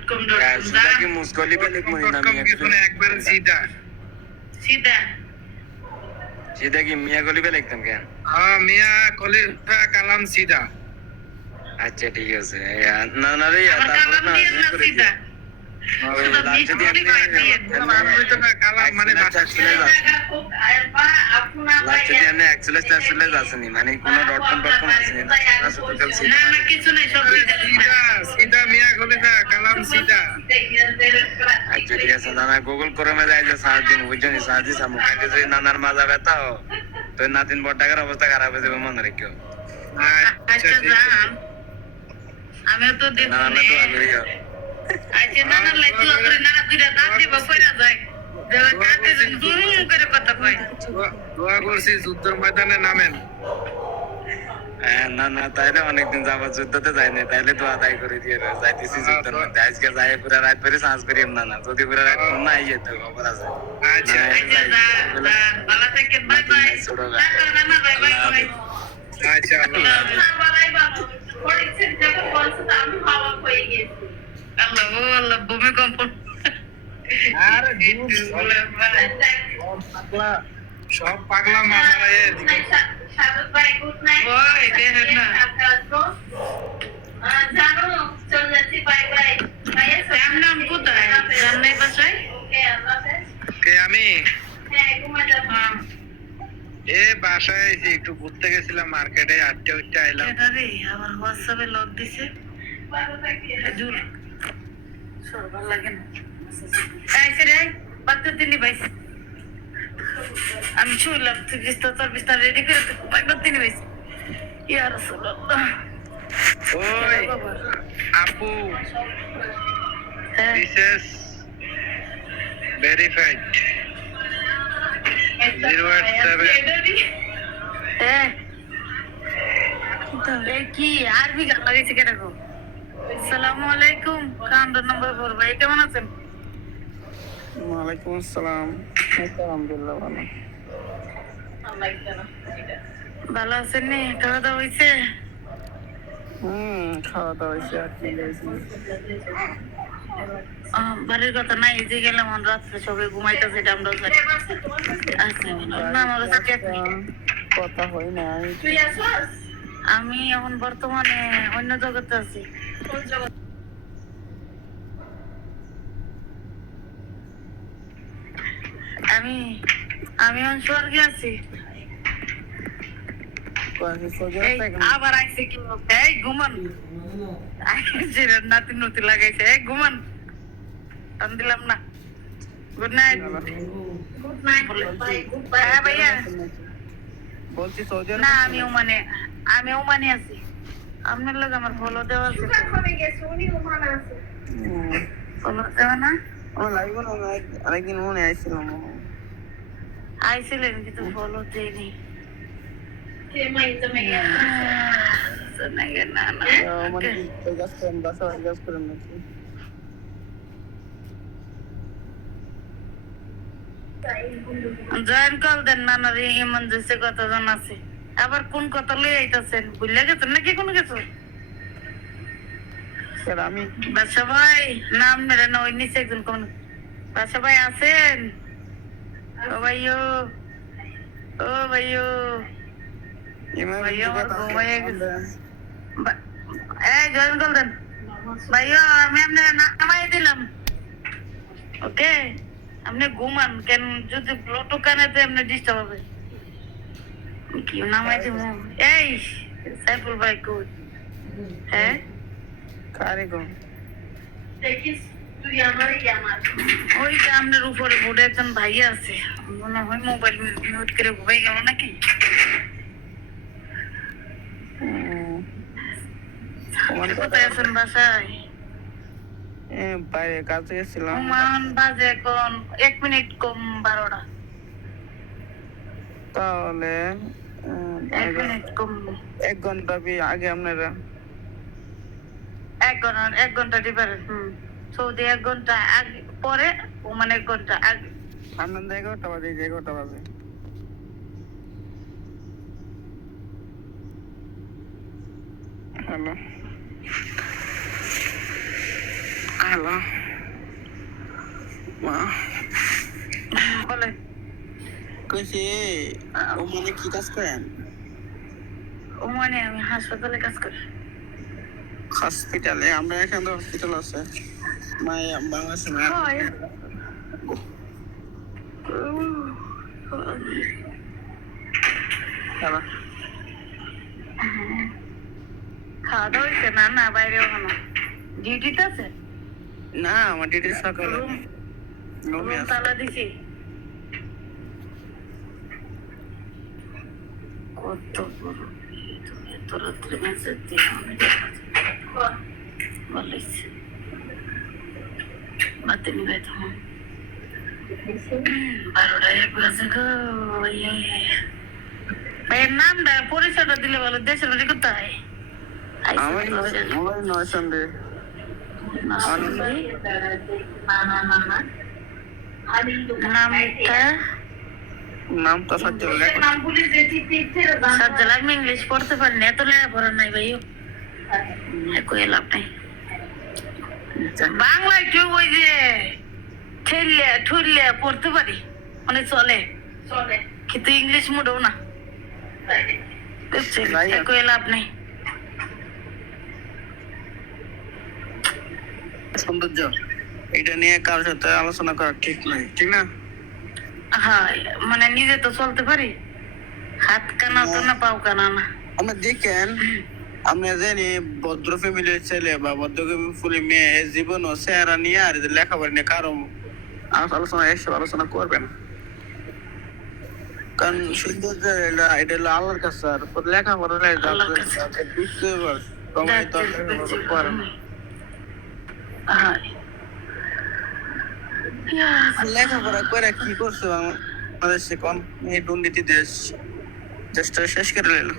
.com সুজা কি মুসকলি पे लिख मुनी ডট কম नामी কিছু না, একবার সিধা। সিধা सीधा की मियाँ गली पे लिखतम क्या? হ্যাঁ মিয়া খলিফা কালাম সিধা। अच्छा ठीक है से यार ना ना रे यार আমার तारপর কালাম না দিয়ে না সিধা ওই লাস্টে দিয়ে আমি হইতো না কালাম মানে ভাষা ছিল। লাস্টে দিয়ে না এক্সেলেন্স আসেনি, মানে কোনো ডটকম আসেনি না, টোটাল না সিধা। না কিছু নাই সব সিধা সিধা সিধা মিয়া খলিফা কালাম সিধা। আচ্ছা ঠিক আছে, নানা গুগল ক্রোমে যাই যে সার্চ দিন, বুঝছেন সার্চ দিস আমু কাইতে যদি নানার মাজা ব্যথা হো তো নাতিন বড় টাকার অবস্থা খারাপ হয়ে যাবে মনে রেখো। আচ্ছা যান আমিও তো দেখব নানা তো আগেই আচ্ছা না না লাইট করে না দুইটা দাঁত দিব কইরা যায় দেওয়া কাটে দুরু করে কথা কয় দোয়া করছি যুদ্ধের ময়দানে নামেন। হ্যাঁ না না তাইলে অনেকদিন যাবো যুদ্ধতে যাই না, তাইলে তো আদায় করে দিয়ে যাইতেছি যুদ্ধের মধ্যে। আজকে যাই পুরা রাত পরে সাঁজ করি না না, যদি পুরা রাত ঘুম না আইয়ে তো খবর আছে। আচ্ছা আচ্ছা যা যা ভালো থেকে বাই বাই না না বাই বাই বাই আচ্ছা আল্লাহ হাফেজ। আল্লাহ ভূমিকম্প আরে পাগলা সব পাগলা মামারা এদিকে। ওই দেখেন না তার নাম কোথায় জানাই বাসায় কে আমি হ্যাঁ এ বাসায় এসে একটু ঘুরতে গেছিলাম মার্কেটে, আটটা উঠতে আইলাম। এটা রে আমার হোয়াটসঅ্যাপে লক দিছে দূর সরবার লাগে না এই সে রে বাচ্চা দিনই ভাই আমি শুনলাম তুই বিস্তার রেডি করে বাচ্চা দিনই ভাই ইয়া রাসূলুল্লাহ ওই আপু হ্যাঁ দিস ইজ ভেরিফাইড 087 হ্যাঁ এই কি আরবি গান লাগাইছে কেন গো আসসালামু আলাইকুম কান্ড নম্বর 4 ভাই কেমন আছেন ওয়ালাইকুম আসসালাম, আলহামদুলিল্লাহ ভালো। ভালো আছেন নি খাওয়া দাওয়া হয়েছে খাওয়া দাওয়া হয়েছে আর কি হয়েছে? বাড়ির কথা নাই এই যে গেলাম রাত্রে সবাই ঘুমাইতেছে আমরা আচ্ছা না আমার কাছে check নেই। কথা হয় নাই। আমি এখন বর্তমানে অন্য জগতে আছি আমি আমি এখন স্বর্গে আছি এই আবার আইছে কি বলতে এই ঘুমান আইছে নাতি নতি লাগাইছে এই ঘুমান টান দিলাম না গুড নাইট গুড নাইট হ্যাঁ ভাইয়া বলছি সৌদি না আমি ওমানে আছি আপনার লোক আমার ফলো দেওয়া আছে ফলো দেওয়া না আমার লাগবে না, আরেকদিন মনে আসছিলাম। আইছিলেন কিন্তু ফলো দেয়নি না না মানে কি গাছ করেন, বাসা গাছ করেন নাকি? জয়েন কল দেন নানার ইমার্জেন্সি কতজন আছে আবার কোন কথা লই আইতাছেন ভুলে গেছেন নাকি কোনো কিছু স্যার আমি বাদশা ভাই নাম মেরে না ওই নিচে একজন কোন বাদশা ভাই আছেন ও ভাইও ভাইও আমার ঘুমাইয়া গেছে এই জয়েন কল দেন ভাইও আমি আপনার নামাই দিলাম ওকে আপনি ঘুমান কেন যদি ব্লুটুথ কানে তো এমনি ডিস্টার্ব হবে কি নামাই দিব এই সাইফুল ভাই কই হ্যাঁ কারিগর দেখিস তুই আমার ওই যে আমাদের উপরে বোর্ডে একজন ভাই আছে মনে হয় মোবাইল মিউট করে ঘুমাই গেল নাকি কোথায় আছেন বাসায় বাইরে কাজে গেছিলাম মান বাজে এখন 1 মিনিট কম 12টা তাহলে 1 মিনিট কম 1 ঘন্টা আগে আপনারা 1 ঘন্টা ডিফারেন্স সৌদি 1 ঘন্টা আগে পরে ওমান 1 ঘন্টা আগে আপনাদের 11টা বাজে 11টা বাজে হ্যালো হ্যালো মা বলে কইছি ওমানে কি কাজ করেন ওমানে আমি হাসপাতালে কাজ করি হসপিটালে আমরা এখানে হসপিটাল আছে মাই বাংলাদেশে না হয় হ্যালো খাওয়া দাওয়া হয়েছে না না বাইরে ওখানে ডিউটিতে আছে না আমার ডিউটি সকালে রুম রুমে আছে তালা দিছি কত বড় এত রাত্রে মেসেজ দিয়ে বলিস বাতি নিবে তো 12টা 1 বাজে গো ভাইয়ের নামটা পরিচয়টা দিলে বলো দেশের বাড়ি কোথায় আমার নয় সন্ডে নামটা নাম তো সজ্জল সাজ্জাল আমি ইংলিশ পড়তে পারি না এত লেখাপড়া নাই ভাইও কই লাভ নাই বাংলায় কেউ ওই যে ঠেললে ঠুললে পড়তে পারি মানে চলে কিন্তু ইংলিশ মোটেও না কই লাভ নেই সৌন্দর্য এটা নিয়ে কারোর সাথে আলোচনা করা ঠিক নয় ঠিক না হ্যাঁ মানে নিজে তো চলতে পারি হাত কানা তো না পাও কানা না আমরা দেখেন আমরা জানি ভদ্র ফ্যামিলির ছেলে বা ভদ্র ফ্যামিলির মেয়ে জীবন ও চেহারা নিয়ে আর লেখাপড়া নিয়ে কারো আলোচনা এসব আলোচনা করবে না কারণ সৌন্দর্য এটা হলো আল্লাহর কাছে আর লেখাপড়া বুঝতে পার সময় তো করে না লেখাপড়া করে কি করছো বাংলাদেশে কোন এই দুর্নীতি দেশটা শেষ করে নিল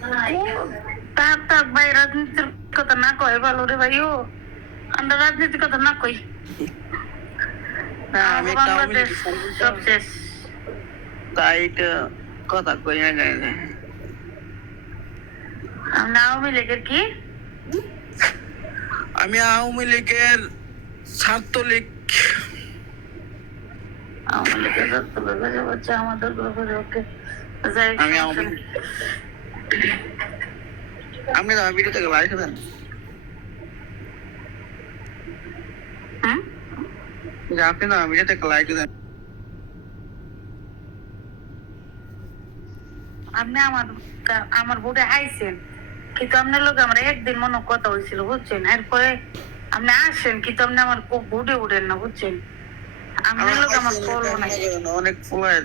তার ভাই রাজনীতির কথা না কয় ভালো রে ভাই ও আমরা রাজনীতির কথা না কই আমি বাংলাদেশ সব শেষ তাই তো কথা কই না জানি না আমরা আওয়ামী লীগের কি আমি আওয়ামী লীগের ছাত্রলীগ আওয়ামী লীগের হচ্ছে আমাদের গ্রুপের ওকে আমি আওয়ামী আপনি তো ভিডিও থেকে লাইক দেন আপনি না ভিডিও থেকে লাইক দেন আপনি আমার বোর্ডে আইছেন কিন্তু আপনার লোক আমরা একদিন মনে কথা হয়েছিল বুঝছেন এরপরে আপনি আসেন কিন্তু আপনি আমার বোর্ডে উঠেন না বুঝছেন আপনার লোক আমার ফলো নাই অনেক ফুলের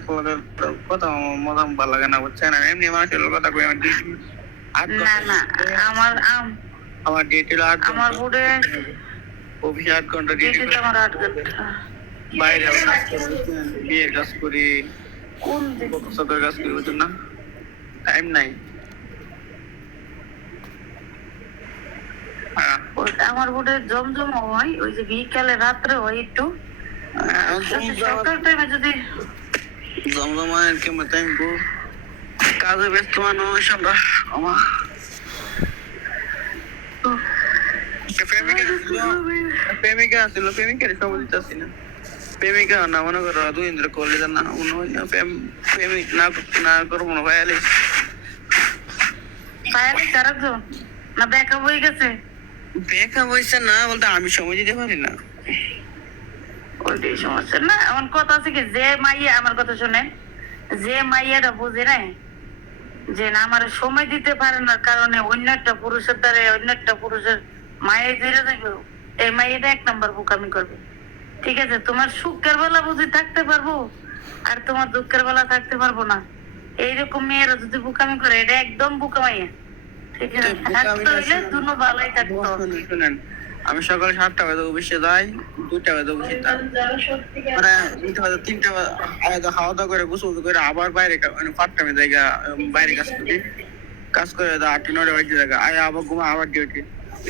কথা মজা ভালো লাগে না বুঝছেন এমনি মানুষের কথা কই না না আমার ডিউটি আমার বোর্ডে অফিসে 8 ঘন্টা ডিউটি ডিউটি আমার 8 ঘন্টা বাইরে বিয়ের কাজ করি কোন দিন সরকার কাজ করি বুঝছেন না টাইম নাই আমার বোর্ডে জমজম হয় ওই যে বিকালে রাত্রে হয় একটু সকাল টাইমে যদি জমজমায়ের কেমন টাইম কাজে ব্যস্ত মানুষ আমরা আমার প্রেমিকা ছিল প্রেমিকার খবর দিতেছি না প্রেমিকা না মনে করো 2 দিন ধরে করলে না মনে হয় না প্রেমিক না করবো না ভাই আলিস আরেকজন না দেখা হয়ে গেছে দেখা হয়েছে না বলতে আমি সময় দিতে পারি না ওইটাই সমস্যা না এমন কথা আছে কি যে মাইয়া আমার কথা শুনে যে মাইয়াটা বুঝে নাই যে না আমার সময় দিতে পারে না কারণে অন্য একটা পুরুষের দ্বারা অন্য একটা পুরুষের মায়ের ধরে থাকবে, এই মায়েটা 1 নম্বর বোকামি করবে। ঠিক আছে, তোমার সুখের বেলা বুঝি থাকতে পারবো আর তোমার দুঃখের বেলা থাকতে পারবো না, এইরকম মেয়েরা যদি বোকামি করে এটা একদম বোকামাইয়া। ঠিক আছে, থাকতে হইলে দুনো ভালোই থাকতো। শুনেন, আমি সকালে 7টা বাজে অফিসে যাই, 2টা বাজে অফিসে যাই, মানে 2টা বাজে 3টা বাজে খাওয়া দাওয়া করে গোসল করে আবার বাইরে মানে পার্ট-টাইমে জায়গা বাইরে কাজ করে 8-9টা বাজে জায়গা আয় আবার ঘুমা আবার ডিউটি।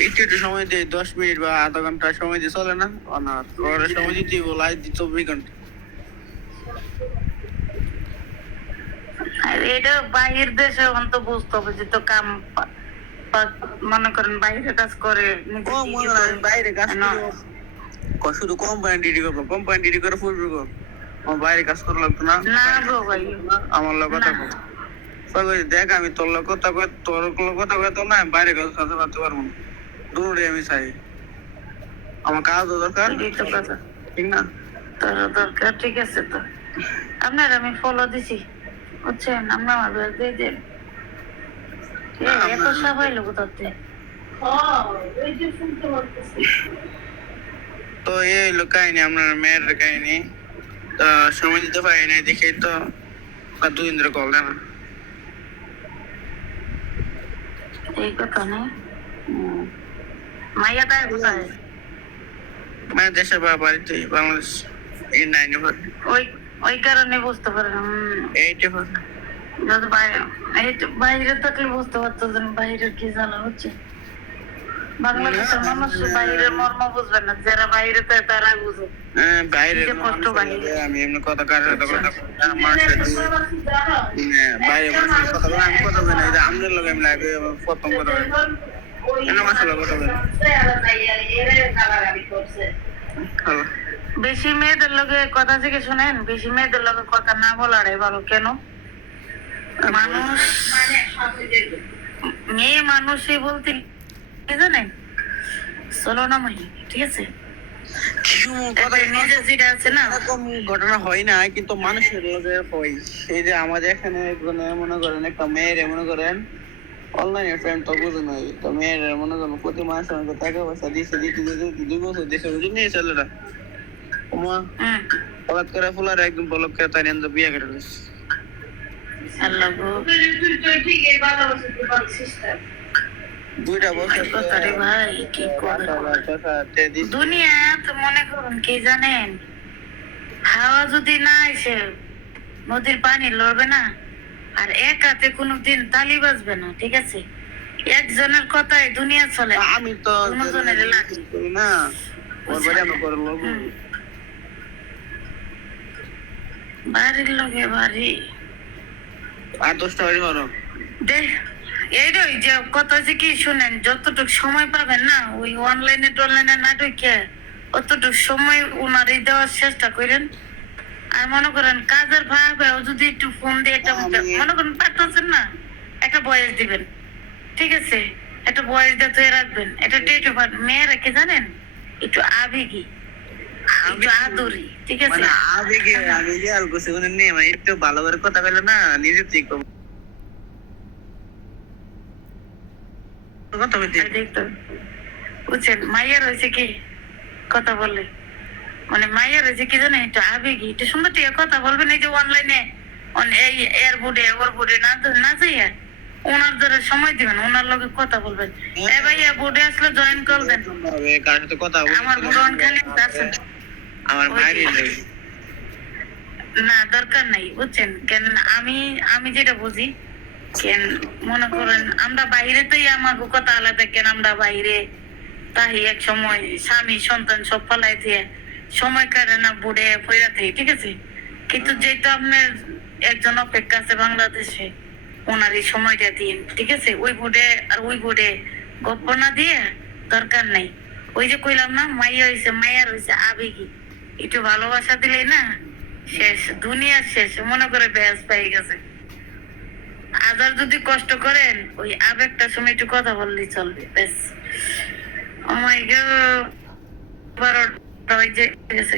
একটু সময় দিয়ে 10 মিনিট বা আধা ঘন্টা সময় দিয়ে চলে না, অনার পরে সময় দিতে বলাই 24 ঘন্টা। আর এটা বাহির দেশে অন্ত বুঝতে হবে যে তো কাম মনে করেন বাইরে কাজ করে নিজে ও মনে হয় বাইরে কাজ করে শুধু কোম্পানি ডিউটি করবো, কোম্পানি ডিউটি করে ফুল করবো, আমার বাইরে কাজ করা লাগতো না। না গো ভাই, আমার লোক কথা কো দেখ, আমি তোর লোক কথা কই, তোর লোক কথা কই, তো না আমি বাইরে কাজ করতে পারবো না, দূরে আমি চাই, আমার কাজও দরকার, এটাই তো কথা। ঠিক না? তোর দরকার, ঠিক আছে। তো আপনার আমি ফলো দিছি, বুঝছেন, আপনার আমার দিয়ে দেন। এত সবাই লোক তাতে তো এই হলো কাহিনী, আপনার মেয়ের কাহিনী। তা সময় দিতে পারি না দেখে তো আর 2 দিন ধরে কল দেয় না। এই কথা নেই। মাইয়াটা কোথায়? মানে দেশের বাড়িতে বাংলাদেশ এই 9 ওই ওই কারণে বুঝতে পারেন। 8 যদি বাইরে থাকলে বুঝতে পারতো যে বাইরের কি জ্বালা হচ্ছে। বাংলাদেশের মানুষ বাইরের মর্ম বুঝবে না, যারা বাইরে থাকে তারা বুঝে। বাইরে যে কষ্ট বাইরে। আমি এমনি কথা কার সাথে কথা বাইরে কথা বলে আমি কথা বলি না, যে আমাদের লোক আমি লাগে প্রথম কথা বলি মাসাল্লাহ কথা বলি। বেশি মেয়েদের লোকে কথা থেকে শোনেন, বেশি মেয়েদের লোকে কথা না বলাটাই ভালো। কেন? মানুষ মেয়ে মানুষই বলতে কি জানেন, চলো না মাই, ঠিক আছে, নিজের যেটা আছে না, এরকম ঘটনা হয় না, কিন্তু মানুষের লোকের হয়। এই যে আমাদের এখানে মনে করেন একটা মেয়ের মনে করেন অনলাইনে ফ্রেন্ড তো বুঝে নাই, তো মেয়ের মনে করেন প্রতি মাসে আমাকে টাকা পয়সা দিচ্ছে, 2 বছর দিচ্ছে, বুঝি নিয়ে ছেলেরা হঠাৎ করে ফুলার একদম বলক করে তাই নিয়ে বিয়ে করে দিচ্ছে। আল্লাহ গো, 2টা বছর কথারে ভাই কি করবে দুনিয়া। তো মনে করুন কি জানেন, হাওয়া যদি না এসে নদীর পানি লড়বে না, আর এক হাতে কোনোদিন তালি বাজবে না, ঠিক আছে, একজনের কথাই দুনিয়া চলে। আমি তো দুজনের লাগে না, ওর বাড়ি আমি করে লোক বাড়ির লোকে বাড়ি 8-10টা বাড়ি হলো দেখ। এইটাই যে কথা যে কি শুনেন, যতটুকু সময় পাবেন না ওই অনলাইনে টনলাইনে না ঢুকে অতটুকু সময় উনারই দেওয়ার চেষ্টা করেন। আর মনে করেন কাজের ভাইও যদি একটু ফোন দিয়ে একটা মনে করেন পাঠাচ্ছেন না, একটা বয়স দিবেন, ঠিক আছে, একটা বয়স দিয়ে তুই রাখবেন। এটা ডেট অফ বার্থ। মেয়েরা কি জানেন, একটু আবেগী, একটু আদরি, ঠিক আছে, মানে আবেগে আমি যে আর কিছু নেই, মানে একটু ভালো করে কথা বলে না নিজে ঠিক বুঝছেন। মাইয়ার হয়েছে কি কথা বললে, মানে মাইয়ার হয়েছে কি জানেন, একটু আবেগী, একটু সুন্দর থেকে কথা বলবেন। এই যে অনলাইনে এই এয়ারবোর্ডে ওর বোর্ডে না যাইয়া ওনার ধরে সময় দিবেন, ওনার লগে কথা বলবেন। এ ভাইয়া বোর্ডে আসলে জয়েন করবেন, কার সাথে কথা আমার বোর্ড খালি আছেন, আমার মায়েরই না দরকার নাই, বুঝছেন। কেন আমি যেটা বুঝি, কেন মনে করেন আমরা বাইরে তো আমাকে কথা আলাদা, কেন আমরা বাইরে তাই এক সময় স্বামী সন্তান সব পালাই দিয়ে সময় কাটে না বুড়ে ফেরা থেকে, ঠিক আছে, কিন্তু যেহেতু আপনার একজন অপেক্ষা আছে বাংলাদেশে, ওনার এই সময়টা দিন, ঠিক আছে, ওই বোর্ডে আর ওই বোর্ডে গপ্প না দিয়ে দরকার নাই। ওই যে কইলাম না, মাইয়ার হয়েছে আবেগী, একটু ভালোবাসা দিলে না শেষ, দুনিয়া শেষ, মনে করে ব্যাস পেয়ে গেছে। আজার যদি কষ্ট করেন ওই আবেগটার সময় একটু কথা বললেই চলবে, ব্যাস। ও মাই গড, 12টা বাজে গেছে।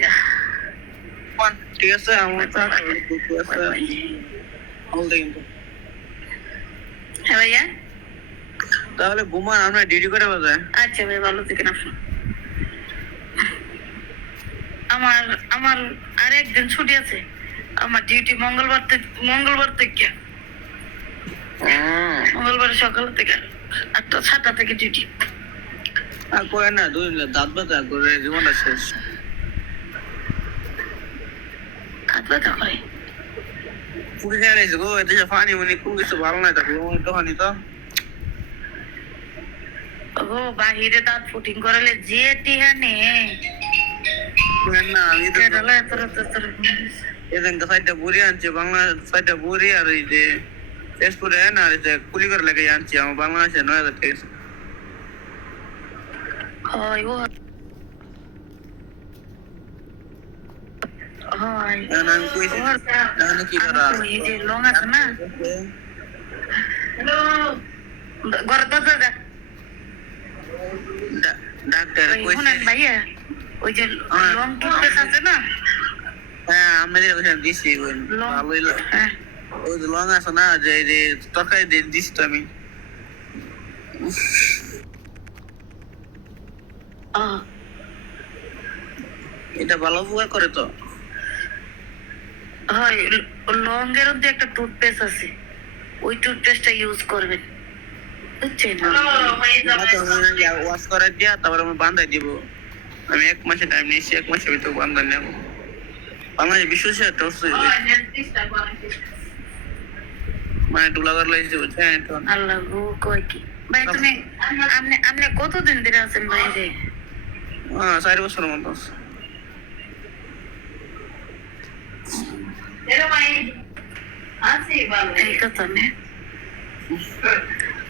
ঠিক আছে, আমার কিন্তু হ্যাঁ ভাইয়া, তাহলে ঘুমান, আমরা ডিউটি করে বাজায়। আচ্ছা ভাই, ভালো থাকেন আপনি। আমার আমার আর একদিন ছুটি আছে, আমার ডিউটি মঙ্গলবার থেকে মঙ্গলবার সকাল থেকে 7টা থেকে ডিউটি। আর কয় না, দুই দাঁত ব্যথা করে জীবনটা শেষ। হাত ব্যথা করে। পুরি খেয়ে নিয়েছে গো, এদেশে পানি মানে কোন কিছু ভালো নাই, থাকলো একটুখানি তো। ও বাহিরে দাঁত ফুটিং করালে যে টিহানে না আমি তো এদিন তো 4টা বুড়ি আনছি, বাংলা 4টা বুড়ি আর এই যে তেজপুরে না, আর এই যে কুলি করে লেগে আনছি আমার বাংলাদেশে 9,000 টাকা গেছে। হয় ও হয় না, আমি কইছি না কি করা এই যে লং আছে না, ঘরে তো যা ডাক্তার কইছে। ভাইয়া ওই যে লং টুথপেস্ট আছে না, হ্যাঁ আমাদের ওখানে দিছি ভালোই হ্যাঁ ওই যে লং আছে না, যে যে তরকারি দিয়ে দিছি তো আমি। এটা ভালো উপকার করে তো। হয় লং এর মধ্যে একটা টুথপেস্ট আছে, ওই টুথপেস্টটা ইউজ করবেন, বুঝছেন? ওয়াশ করে দিয়া তারপর আমি বান্ধাই দিব। আমি 1 মাসে টাইম নিয়েছি, 1 মাসের ভিতরে বান্ধা নেব। বাংলাদেশ বিশ্বসে একটা মানে ডুলাগার লাইছে বুঝছেন। আল্লাহ গো কয় কি ভাই, তুমি আপনি কতদিন ধরে আছেন বাইরে? 4 বছরের মতো আছে। এই কথা না।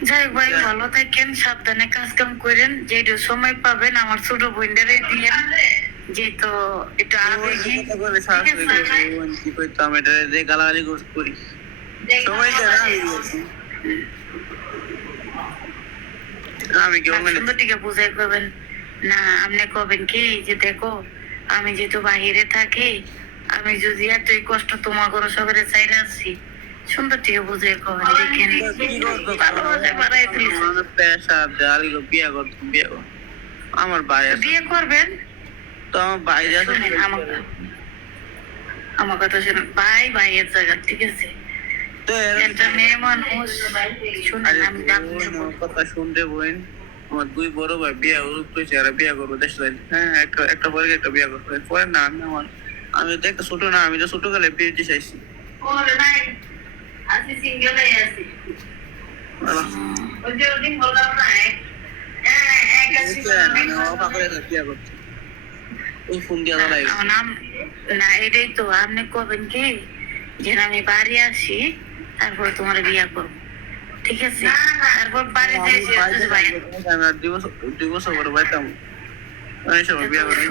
যাই হোক ভাই, ভালো থাকেন, সাবধানে কাজ কাম করেন, যেটা সময় পাবেন আমার ছোট বোনটারে দিয়ে, যেহেতু একটু আবেগী, কি কইতাম, এটা যে গালাগালি করি সবাই আমি কি সুন্দর টিকে বুঝাই করবেন না। আপনি কবেন কি যে দেখো আমি যেহেতু বাহিরে থাকি, আমি যদি এতই কষ্ট তোমার করে সবাই চাইলে আসছি, সুন্দর টিকে বুঝাই করবেন। দেখেন ভালোবাসা বাড়াই তুলিস, আমার ভাই বিয়ে করবেন তো, আমার ভাই আমার কথা শুনুন, ভাইয়ের জায়গা, ঠিক আছে? তো একটা মেয়ে মানুষ শুনেন, আমি কথা শুনতে বোন, আমার 2 বড় ভাই বিয়ে করতেছে, আর বিয়ে করবো দেশে। হ্যাঁ একটা পরে একটা বিয়ে করতে পরে না। আমি তো একটা ছোট না, আমি তো ছোট কালে বিয়ে দিতে চাইছি। ওই ফোন দিয়া না, এটাই তো আপনি কবেন কি যে আমি বাড়ি আসি, তারপর তোমার বিয়ে করবো, ঠিক আছে? তারপর বাড়িতে আমি 2 বছর পরে পাইতাম বিয়ে করে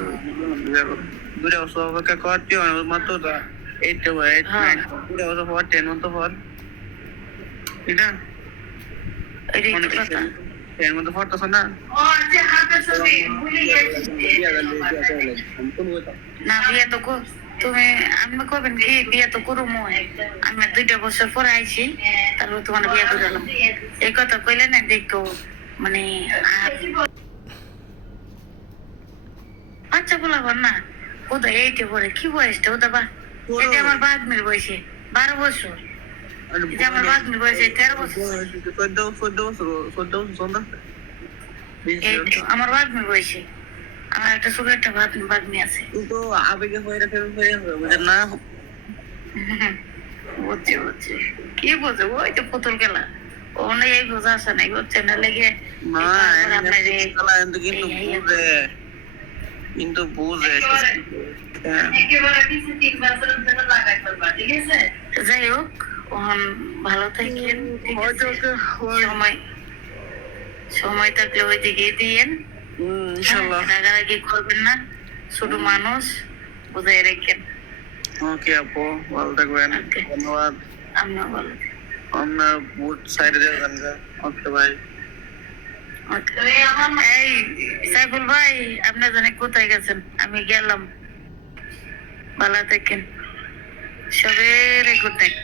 2 বছর অপেক্ষা করতে মাত্র 8 2 বছর পর 10 মতো পর এটা এর মধ্যে ফটো না না বিয়ে তো তুমি আমি করবেন কি, বিয়ে তো করবো আমি 2 বছর পরে আইছি, তারপর তোমার বিয়ে করে এলাম। এই কথা কইলে না দেখো মানে বাচ্চা বলা ঘর না, ওটা 8 পরে কি বয়সটা ওটা এটা আমার বাগনির বয়সে 12 বছর, এটা আমার বাগনির বয়সে 13 বছর, আমার বাগনির বয়সে আমার একটা ছোট একটা বাগনি আছে। কিন্তু আবেগে না বুঝছি কি বোঝো, ওই তো পুতুল খেলা, ওনে এই বোঝা আসে নাই, বুঝছে না লেগে কিন্তু বুঝে যাই হোক, ভালো থাকেন, সময় থাকলে ওই দিকে দিয়েন, রাগারাগি করবেন না, ছোট মানুষ বুঝাই রাখেন। ওকে আপু, ভালো থাকবেন, ধন্যবাদ। আপনার ভালো আপনার বুট সাইডে দেবেন। ওকে ভাই। এই সাইফুল ভাই, আপনি জানেন কোথায় গেছেন? আমি গেলাম, ভালো থাকেন, সবের গুড নাইট।